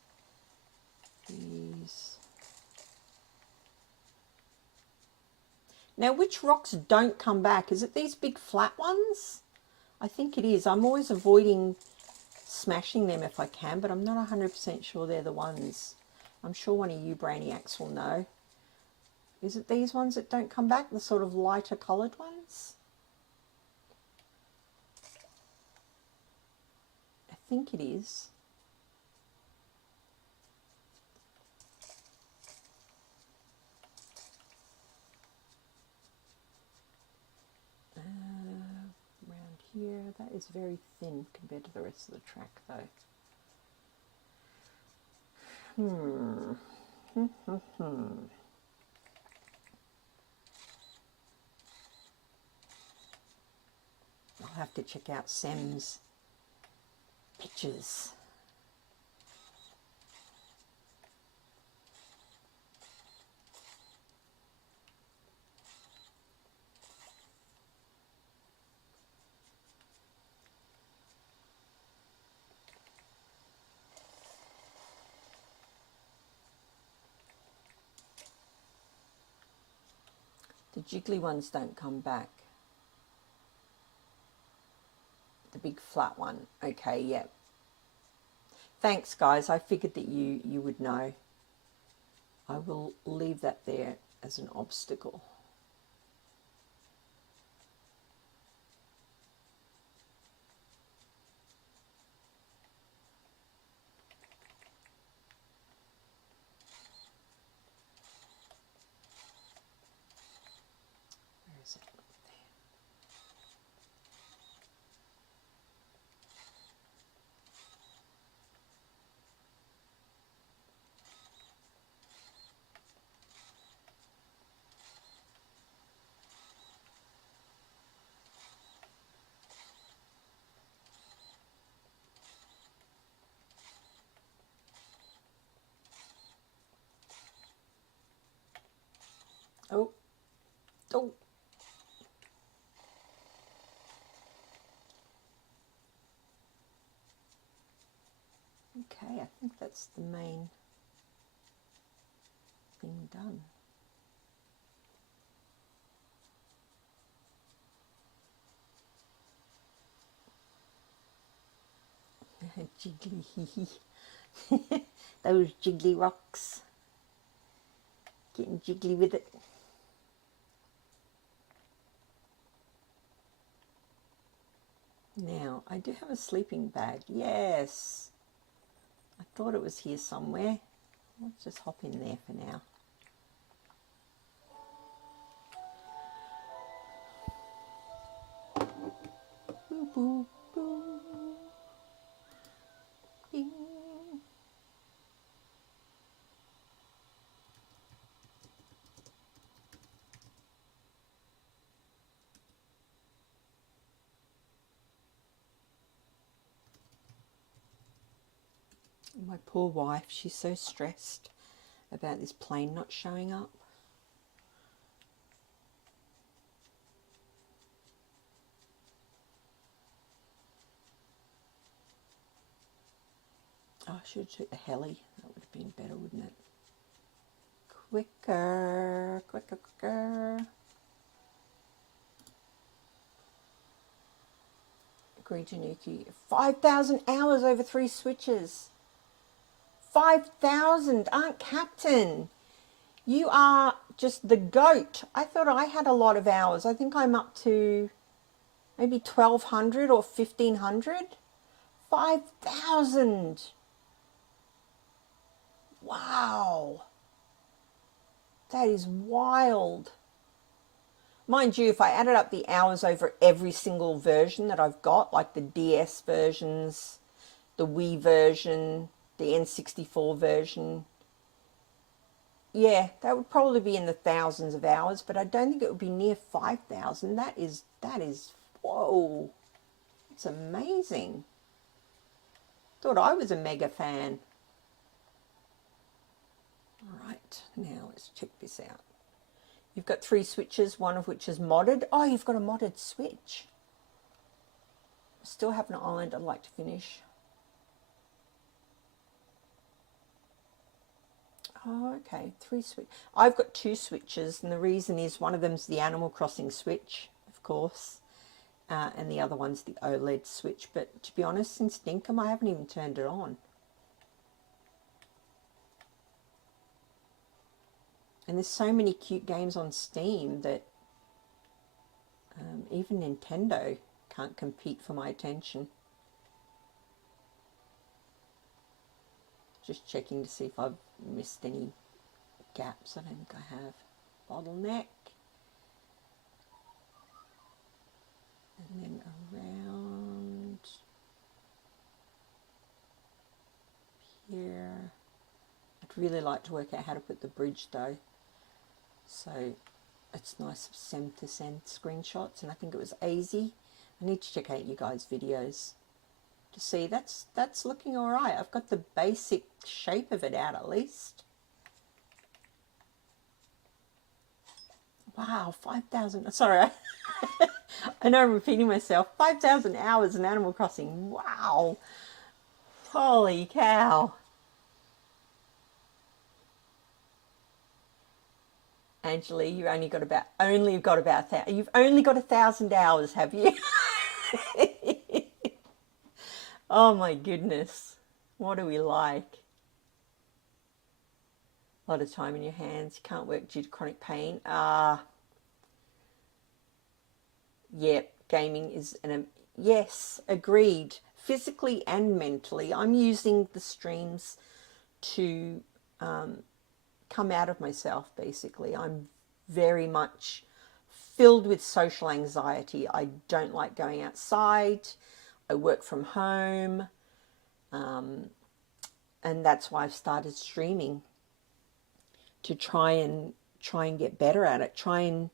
Now, which rocks don't come back? Is it these big flat ones? I think it is. I'm always avoiding smashing them if I can, but I'm not 100% sure they're the ones. I'm sure one of you brainiacs will know. Is it these ones that don't come back? The sort of lighter coloured ones? I think it is. Around here, that is very thin compared to the rest of the track though. I'll have to check out Sam's pictures. The jiggly ones don't come back. The big flat one. Okay, yeah. Thanks, guys. I figured that you would know. I will leave that there as an obstacle. Where is it? Oh, oh. Okay, I think that's the main thing done. Jiggly. Those jiggly rocks. Getting jiggly with it. Now, I do have a sleeping bag. Yes. I thought it was here somewhere. Let's just hop in there for now. Boo, boo, boo. Bing. My poor wife, she's so stressed about this plane not showing up. Oh, I should have took the heli. That would have been better, wouldn't it? Quicker, quicker, quicker. Agree, Januki. 5,000 hours over 3 switches. 5,000, Aunt Captain. You are just the goat. I thought I had a lot of hours. I think I'm up to maybe 1,200 or 1,500. 5,000. Wow. That is wild. Mind you, if I added up the hours over every single version that I've got, like the DS versions, the Wii version, the N64 version, yeah, that would probably be in the thousands of hours, but I don't think it would be near 5,000. That is, whoa, it's amazing. Thought I was a mega fan. All right, now let's check this out. You've got 3 switches, one of which is modded. Oh, you've got a modded switch. Still have an island I'd like to finish. Oh, okay, 3 switch. I've got 2 switches, and the reason is one of them's the Animal Crossing switch, of course, and the other one's the OLED switch. But to be honest, since Dinkum, I haven't even turned it on. And there's so many cute games on Steam that even Nintendo can't compete for my attention. Just checking to see if I've missed any gaps. I don't think I have. Bottleneck. And then around here. I'd really like to work out how to put the bridge though. So it's nice send to send screenshots, and I think it was easy. I need to check out you guys' videos to see that's looking all right. I've got the basic shape of it out at least. Wow, 5,000. Sorry, I know I'm repeating myself. 5,000 hours in Animal Crossing. Wow. Holy cow. Angela, you only got about 1,000 hours, have you? Oh my goodness. What are we like? A lot of time in your hands. You can't work due to chronic pain. Yep, gaming is yes, agreed. Physically and mentally. I'm using the streams to come out of myself, basically. I'm very much filled with social anxiety. I don't like going outside. I work from home. And that's why I've started streaming, to try and get better at it. Try and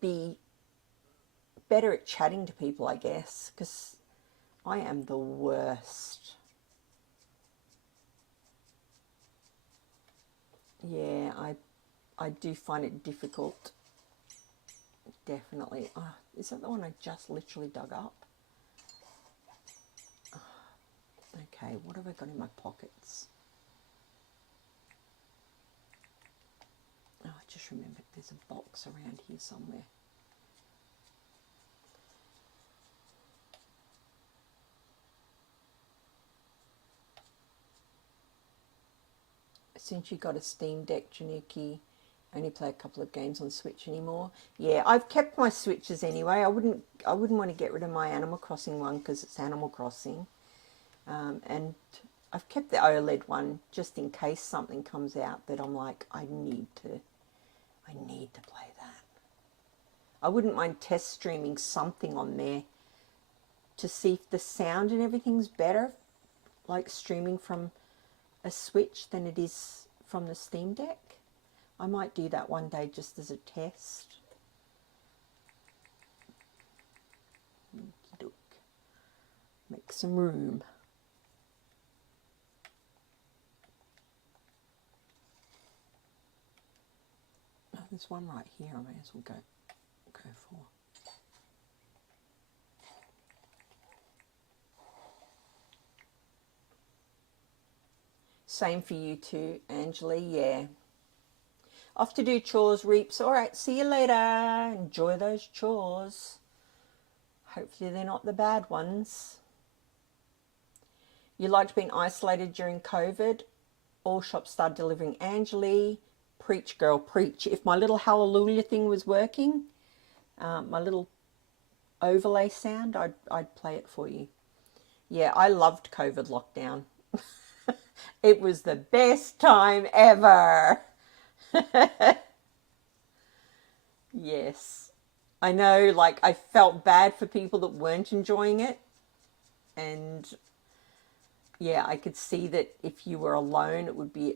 be better at chatting to people, I guess, because I am the worst. Yeah, I do find it difficult. Definitely. Oh, is that the one I just literally dug up? Oh, okay, what have I got in my pockets? Oh, I just remembered there's a box around here somewhere. Since you got a Steam Deck, Januki, only play a couple of games on Switch anymore. Yeah, I've kept my Switches anyway. I wouldn't want to get rid of my Animal Crossing one because it's Animal Crossing, and I've kept the OLED one just in case something comes out that I'm like, I need to play that. I wouldn't mind test streaming something on there to see if the sound and everything's better, like streaming from a Switch than it is from the Steam Deck. I might do that one day just as a test. Make some room. Oh, there's one right here I may as well go for. Same for you too, Angela. Yeah. Off to do chores, Reaps. All right, see you later. Enjoy those chores. Hopefully they're not the bad ones. You liked being isolated during COVID. All shops started delivering Angeli. Preach, girl, preach. If my little hallelujah thing was working, my little overlay sound, I'd play it for you. Yeah, I loved COVID lockdown. It was the best time ever. Yes. I know, like, I felt bad for people that weren't enjoying it. And yeah, I could see that if you were alone, it would be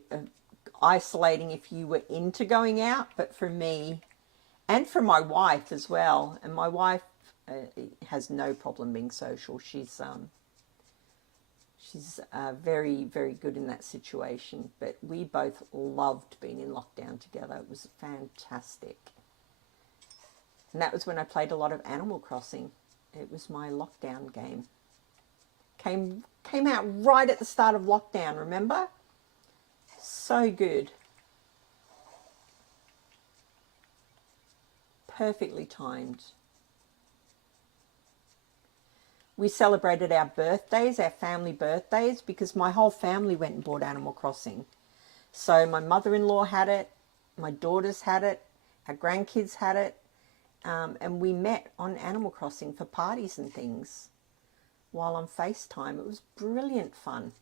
isolating if you were into going out. But for me, and for my wife as well, and my wife has no problem being social. She's very, very good in that situation. But we both loved being in lockdown together. It was fantastic. And that was when I played a lot of Animal Crossing. It was my lockdown game. Came out right at the start of lockdown, remember? So good. Perfectly timed. We celebrated our birthdays, our family birthdays, because my whole family went and bought Animal Crossing. So my mother-in-law had it, my daughters had it, our grandkids had it, and we met on Animal Crossing for parties and things while on FaceTime. It was brilliant fun.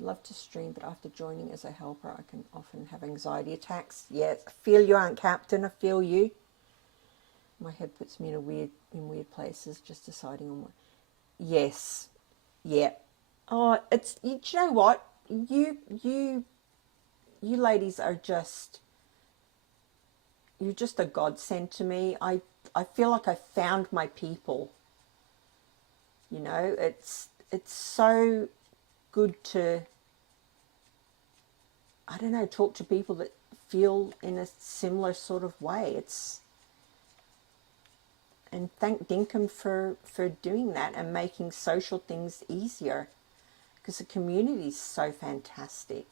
Love to stream, but after joining as a helper, I can often have anxiety attacks. Yes, I feel you, Aunt Captain. I feel you. My head puts me in weird places, just deciding on what. Yes, yeah. Oh, it's you know what you ladies are just you're just a godsend to me. I feel like I found my people. You know, it's so good to, I don't know, talk to people that feel in a similar sort of way. And thank Dinkum for doing that and making social things easier, because the community is so fantastic.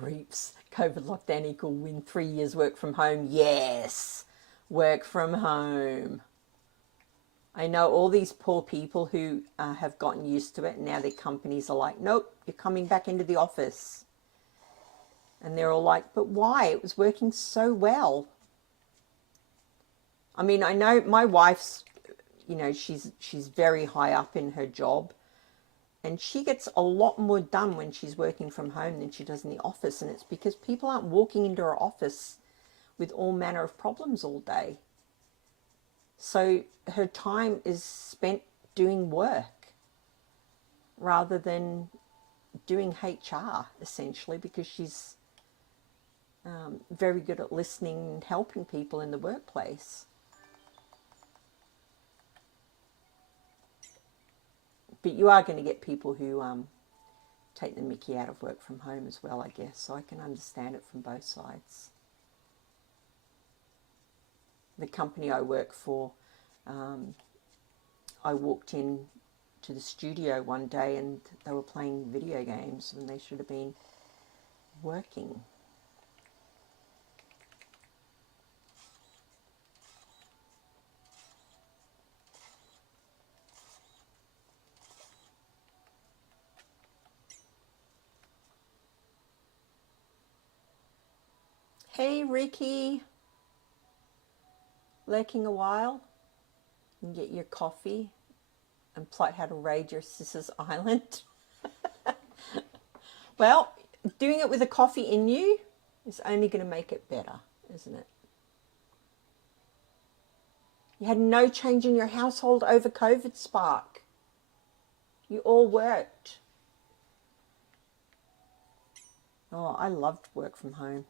Reaps, COVID lockdown equal win 3 years work from home. Yes, work from home. I know all these poor people who have gotten used to it, and now their companies are like, nope, you're coming back into the office. And they're all like, but why? It was working so well. I mean, I know my wife's, you know, she's very high up in her job, and she gets a lot more done when she's working from home than she does in the office. And it's because people aren't walking into her office with all manner of problems all day. So her time is spent doing work rather than doing HR, essentially, because she's very good at listening and helping people in the workplace. But you are going to get people who take the mickey out of work from home as well, I guess. So I can understand it from both sides. The company I work for, I walked in to the studio one day and they were playing video games when they should have been working. Hey Ricky, lurking a while? You can get your coffee and plot how to raid your sister's island. Well, doing it with a coffee in you is only going to make it better, isn't it? You had no change in your household over COVID, Spark. You all worked. Oh, I loved work from home.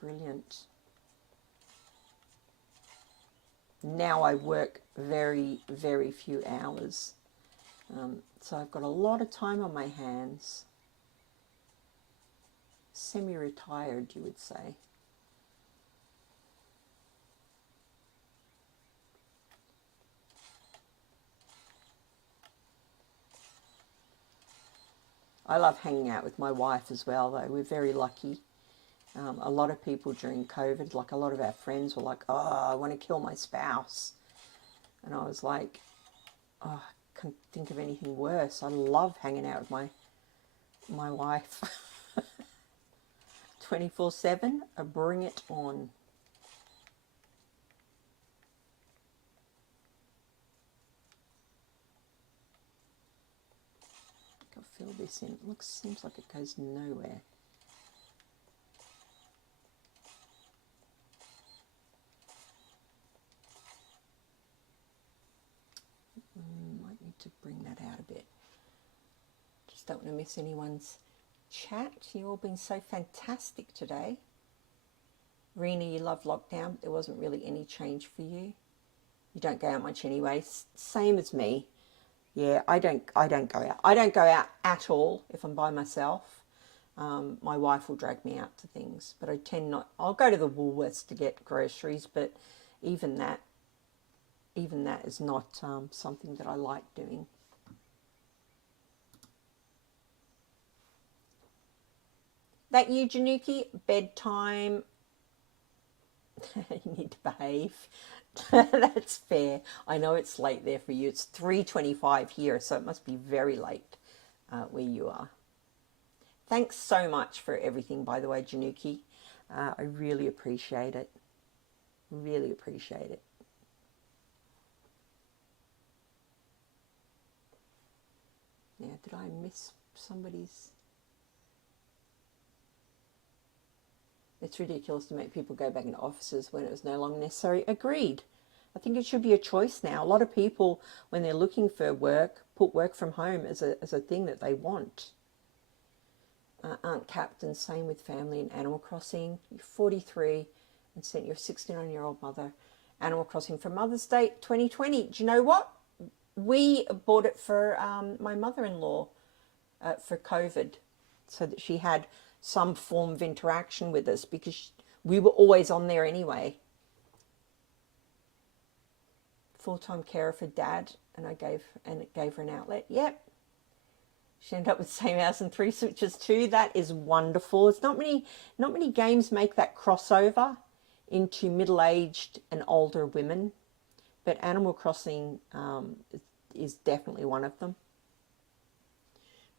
Brilliant. Now I work very, very few hours. So I've got a lot of time on my hands. semi-retired, you would say. I love hanging out with my wife as well, though. We're very lucky. A lot of people during COVID, like a lot of our friends were like, oh, I want to kill my spouse. And I was like, oh, I can't think of anything worse. I love hanging out with my wife 24/7. Bring it on. I'll fill this in. It seems like it goes nowhere. Might need to bring that out a bit. Just don't want to miss anyone's chat. You've all been so fantastic today. Rena, you love lockdown, but there wasn't really any change for you. You don't go out much anyway. Same as me. Yeah, I don't go out. I don't go out at all if I'm by myself. My wife will drag me out to things, but I tend not. I'll go to the Woolworths to get groceries, but even that is not something that I like doing. That you, Januki? Bedtime. You need to behave. That's fair. I know it's late there for you. It's 3:25 here, so it must be very late where you are. Thanks so much for everything, by the way, Januki. I really appreciate it. Really appreciate it. Yeah, did I miss somebody's? It's ridiculous to make people go back into offices when it was no longer necessary. Agreed. I think it should be a choice now. A lot of people, when they're looking for work, put work from home as a thing that they want. Aunt Captain, same with family and Animal Crossing. You're 43 and sent your 69-year-old mother Animal Crossing for Mother's Day 2020. Do you know what? We bought it for my mother-in-law for COVID, so that she had some form of interaction with us, because we were always on there anyway. Full-time carer for Dad, and it gave her an outlet. Yep. She ended up with the same house and 3 switches too. That is wonderful. It's not many games make that crossover into middle-aged and older women, but Animal Crossing is definitely one of them.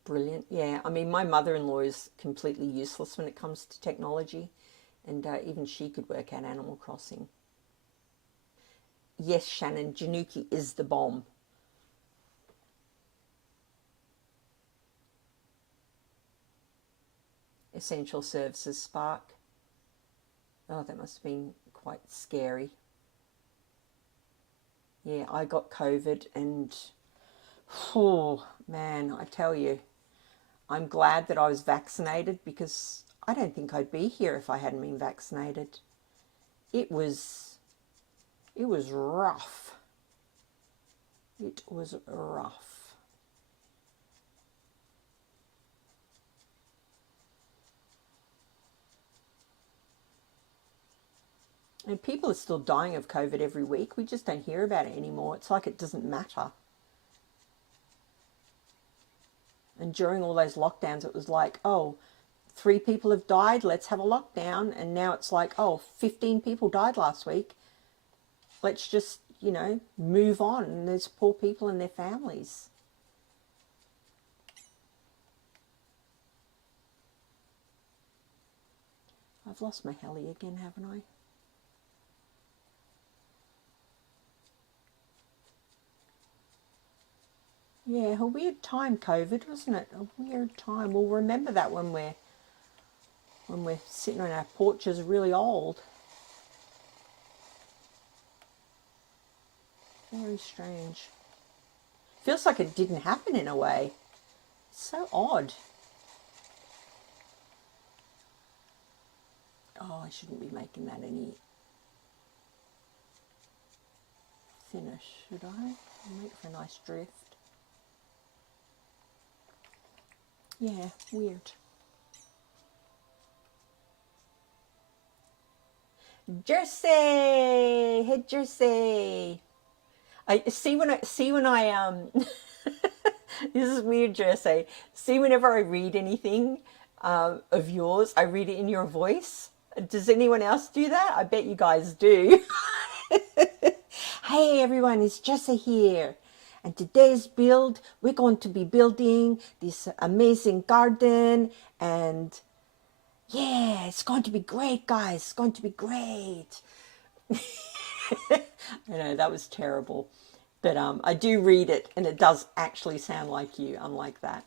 Brilliant. Yeah, I mean, my mother-in-law is completely useless when it comes to technology, and even she could work out Animal Crossing. Yes, Shannon, Januki is the bomb. Essential Services Spark. Oh, that must have been quite scary. Yeah, I got COVID, and oh man, I tell you, I'm glad that I was vaccinated, because I don't think I'd be here if I hadn't been vaccinated. It was rough. It was rough. And people are still dying of COVID every week. We just don't hear about it anymore. It's like it doesn't matter. And during all those lockdowns, it was like, oh, 3 people have died, let's have a lockdown. And now it's like, oh, 15 people died last week. Let's just, move on. And there's poor people and their families. I've lost my heli again, haven't I? Yeah, a weird time, COVID, wasn't it? A weird time. We'll remember that when we're sitting on our porches really old. Very strange. Feels like it didn't happen in a way. So odd. Oh, I shouldn't be making that any thinner, should I? I'll make it for a nice drift. Yeah, weird. Jersey, hey Jersey. I see when I this is weird, Jersey. See, whenever I read anything of yours, I read it in your voice. Does anyone else do that? I bet you guys do. Hey everyone, it's Jessa here. And today's build, we're going to be building this amazing garden. And yeah, it's going to be great, guys. It's going to be great. I know, that was terrible. But I do read it, and it does actually sound like you, unlike that.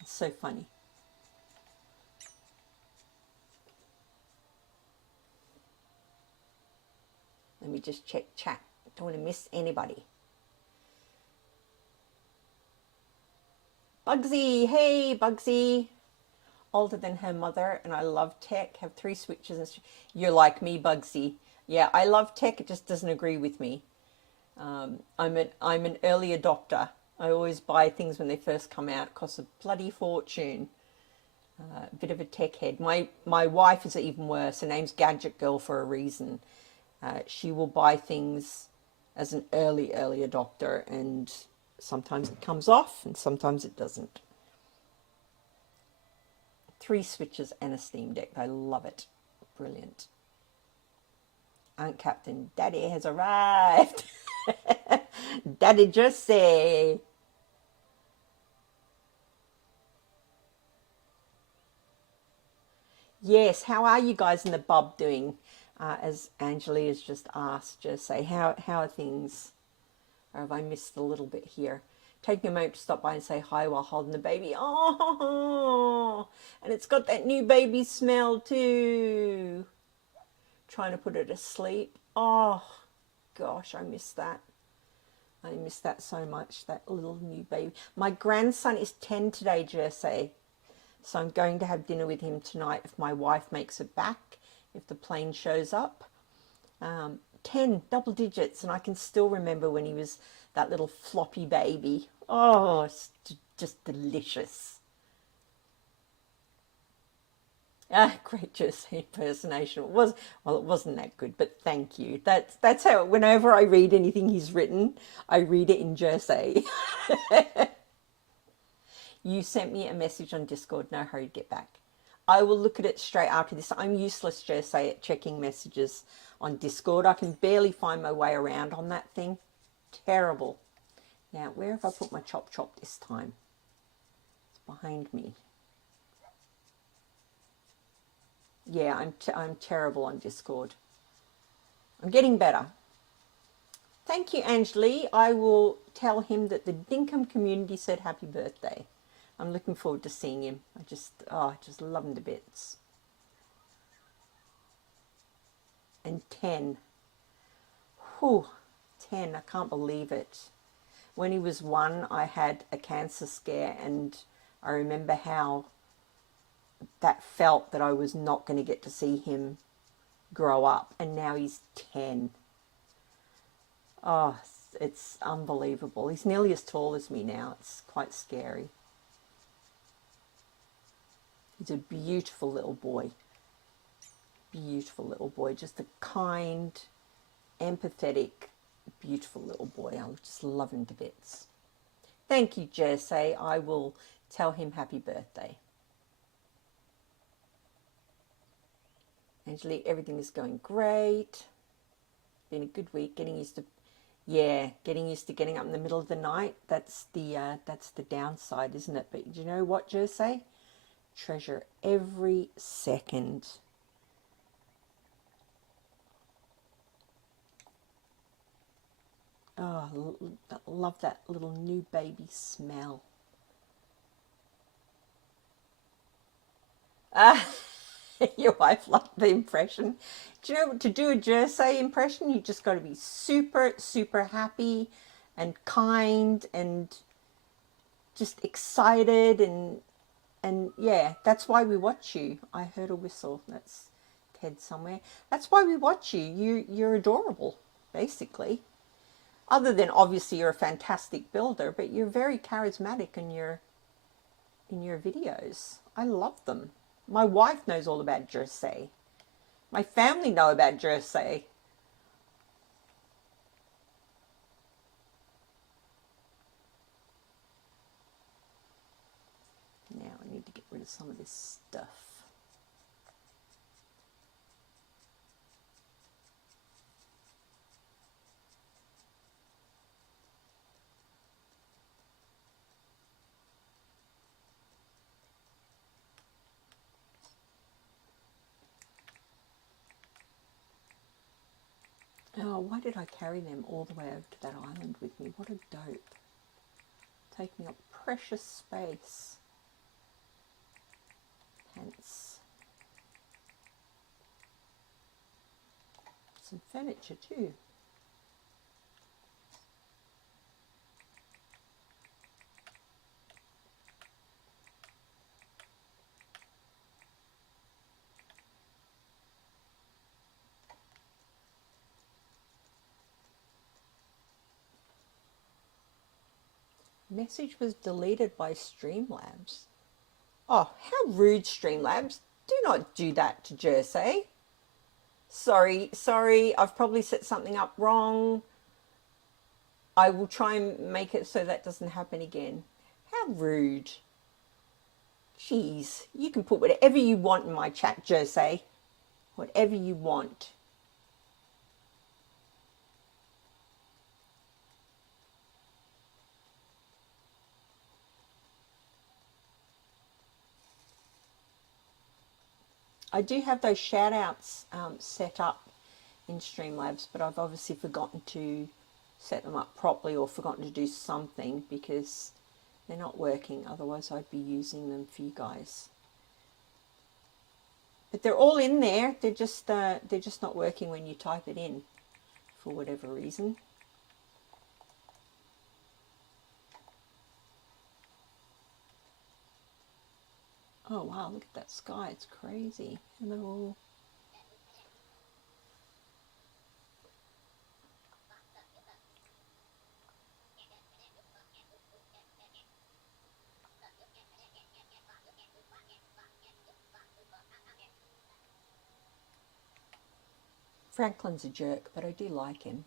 It's so funny. Let me just check chat. Don't want to miss anybody. Bugsy, hey Bugsy. Older than her mother, and I love tech. Have 3 switches. And you're like me, Bugsy. Yeah, I love tech. It just doesn't agree with me. I'm an early adopter. I always buy things when they first come out. It costs a bloody fortune. A bit of a tech head. My wife is even worse. Her name's Gadget Girl for a reason. She will buy things as an early adopter, and sometimes it comes off and sometimes it doesn't. 3 switches and a Steam Deck. I love it. Brilliant. Aunt Captain, Daddy has arrived. Daddy just say. Yes, how are you guys in the bub doing? As Angelie has just asked, just say, how are things? Or have I missed a little bit here? Taking a moment to stop by and say hi while holding the baby. Oh, and it's got that new baby smell too. Trying to put her to sleep. Oh, gosh, I miss that. I miss that so much, that little new baby. My grandson is 10 today, Jersey. So I'm going to have dinner with him tonight if my wife makes it back, if the plane shows up. 10, double digits, and I can still remember when he was that little floppy baby. Oh, it's just delicious. Great Jersey impersonation. It was, well, it wasn't that good, but thank you. That's how, whenever I read anything he's written, I read it in Jersey. You sent me a message on Discord. No hurry to get back. I will look at it straight after this. I'm useless, Jersey, at checking messages on Discord. I can barely find my way around on that thing. Terrible. Now, where have I put my chop this time? It's behind me. Yeah, I'm terrible on Discord. I'm getting better. Thank you, Angelie. I will tell him that the Dinkum community said happy birthday. I'm looking forward to seeing him. I just love him to bits. And 10. Whew, 10, I can't believe it. When he was 1, I had a cancer scare, and I remember how that felt, that I was not going to get to see him grow up, and now he's 10. Oh, it's unbelievable. He's nearly as tall as me now. It's quite scary. He's a beautiful little boy. Beautiful little boy. Just a kind, empathetic, beautiful little boy. I just love him to bits. Thank you, Jersey. I will tell him happy birthday. Angelie, everything is going great. Been a good week. Getting used to getting up in the middle of the night. That's the downside, isn't it? But do you know what, Jersey? Treasure every second. Oh, love that little new baby smell. Your wife loved the impression. Do you know, to do a Jersey impression, you just got to be super, super happy and kind and just excited, and yeah, that's why we watch you. I heard a whistle. That's Ted somewhere. That's why we watch you. You're adorable, basically. Other than obviously you're a fantastic builder, but you're very charismatic in your videos. I love them. My wife knows all about Jersey. My family know about Jersey. Now I need to get rid of some of this stuff. Oh, why did I carry them all the way over to that island with me? What a dope. Taking up precious space. Pants. Some furniture too. Message was deleted by Streamlabs. Oh, how rude, Streamlabs. Do not do that to Jersey. Sorry, I've probably set something up wrong. I will try and make it so that doesn't happen again. How rude. Jeez, you can put whatever you want in my chat, Jersey. Whatever you want. I do have those shout outs set up in Streamlabs, but I've obviously forgotten to set them up properly or forgotten to do something because they're not working. Otherwise I'd be using them for you guys. But they're all in there. They're just not working when you type it in for whatever reason. Oh wow, look at that sky, it's crazy. Hello. Franklin's a jerk, but I do like him.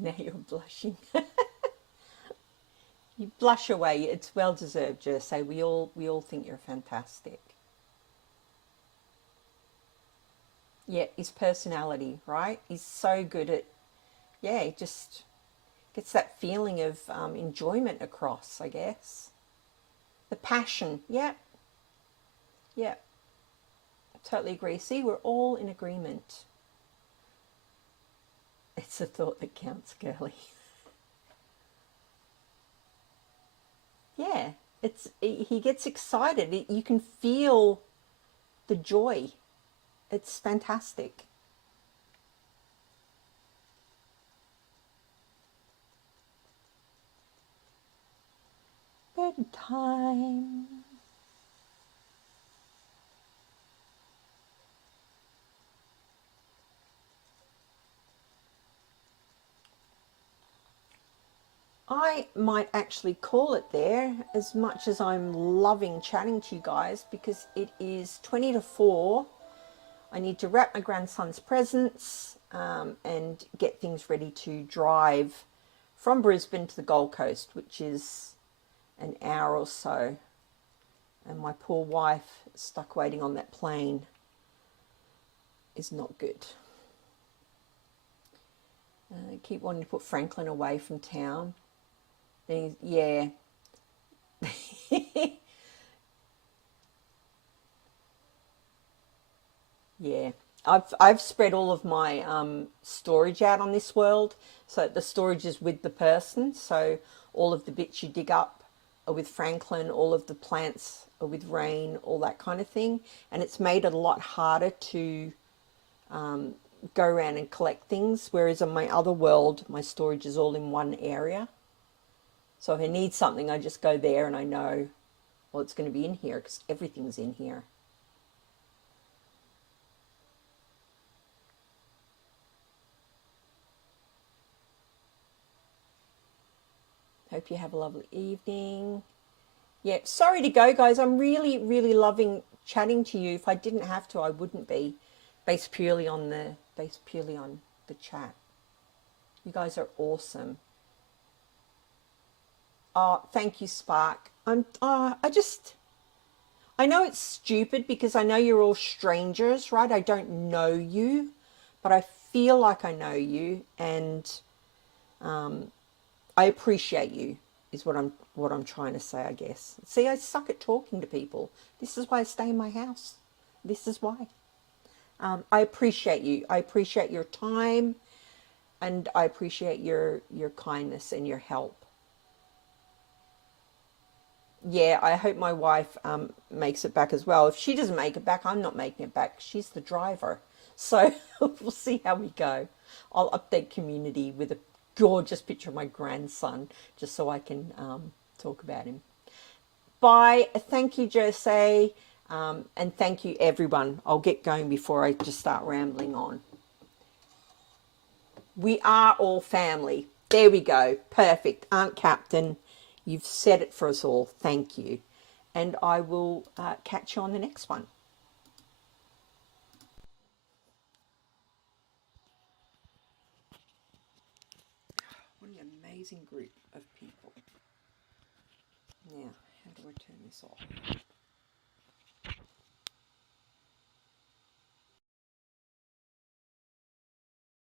Now you're blushing. You blush away. It's well deserved, Jersey. We all think you're fantastic. Yeah, his personality, right? He's so good at, yeah, he just gets that feeling of enjoyment across, I guess. The passion, yeah, yeah, totally agree. See, we're all in agreement. It's the thought that counts, girly. Yeah, he gets excited. You can feel the joy. It's fantastic. Bedtime. I might actually call it there, as much as I'm loving chatting to you guys, because it is 20 to 4. I need to wrap my grandson's presents and get things ready to drive from Brisbane to the Gold Coast, which is an hour or so. And my poor wife, stuck waiting on that plane, is not good. I keep wanting to put Franklin away from town. Yeah. Yeah. I've spread all of my storage out on this world, so the storage is with the person. So all of the bits you dig up are with Franklin, all of the plants are with Rain, all that kind of thing, and it's made it a lot harder to go around and collect things. Whereas in my other world, my storage is all in one area. So if I need something, I just go there and I know, well, it's going to be in here because everything's in here. Hope you have a lovely evening. Yeah, sorry to go, guys. I'm really, really loving chatting to you. If I didn't have to, I wouldn't be. Based purely on the chat. You guys are awesome. Oh, thank you, Spark. I know it's stupid because I know you're all strangers, right? I don't know you, but I feel like I know you, and I appreciate you. Is what I'm trying to say, I guess. See, I suck at talking to people. This is why I stay in my house. This is why. I appreciate you. I appreciate your time, and I appreciate your kindness and your help. Yeah, I hope my wife makes it back as well. If she doesn't make it back, I'm not making it back. She's the driver. So we'll see how we go. I'll update community with a gorgeous picture of my grandson just so I can talk about him. Bye. Thank you, Jose. And thank you, everyone. I'll get going before I just start rambling on. We are all family. There we go. Perfect. Aunt Captain, you've said it for us all. Thank you. And I will catch you on the next one. What an amazing group of people. Now, how do I turn this off?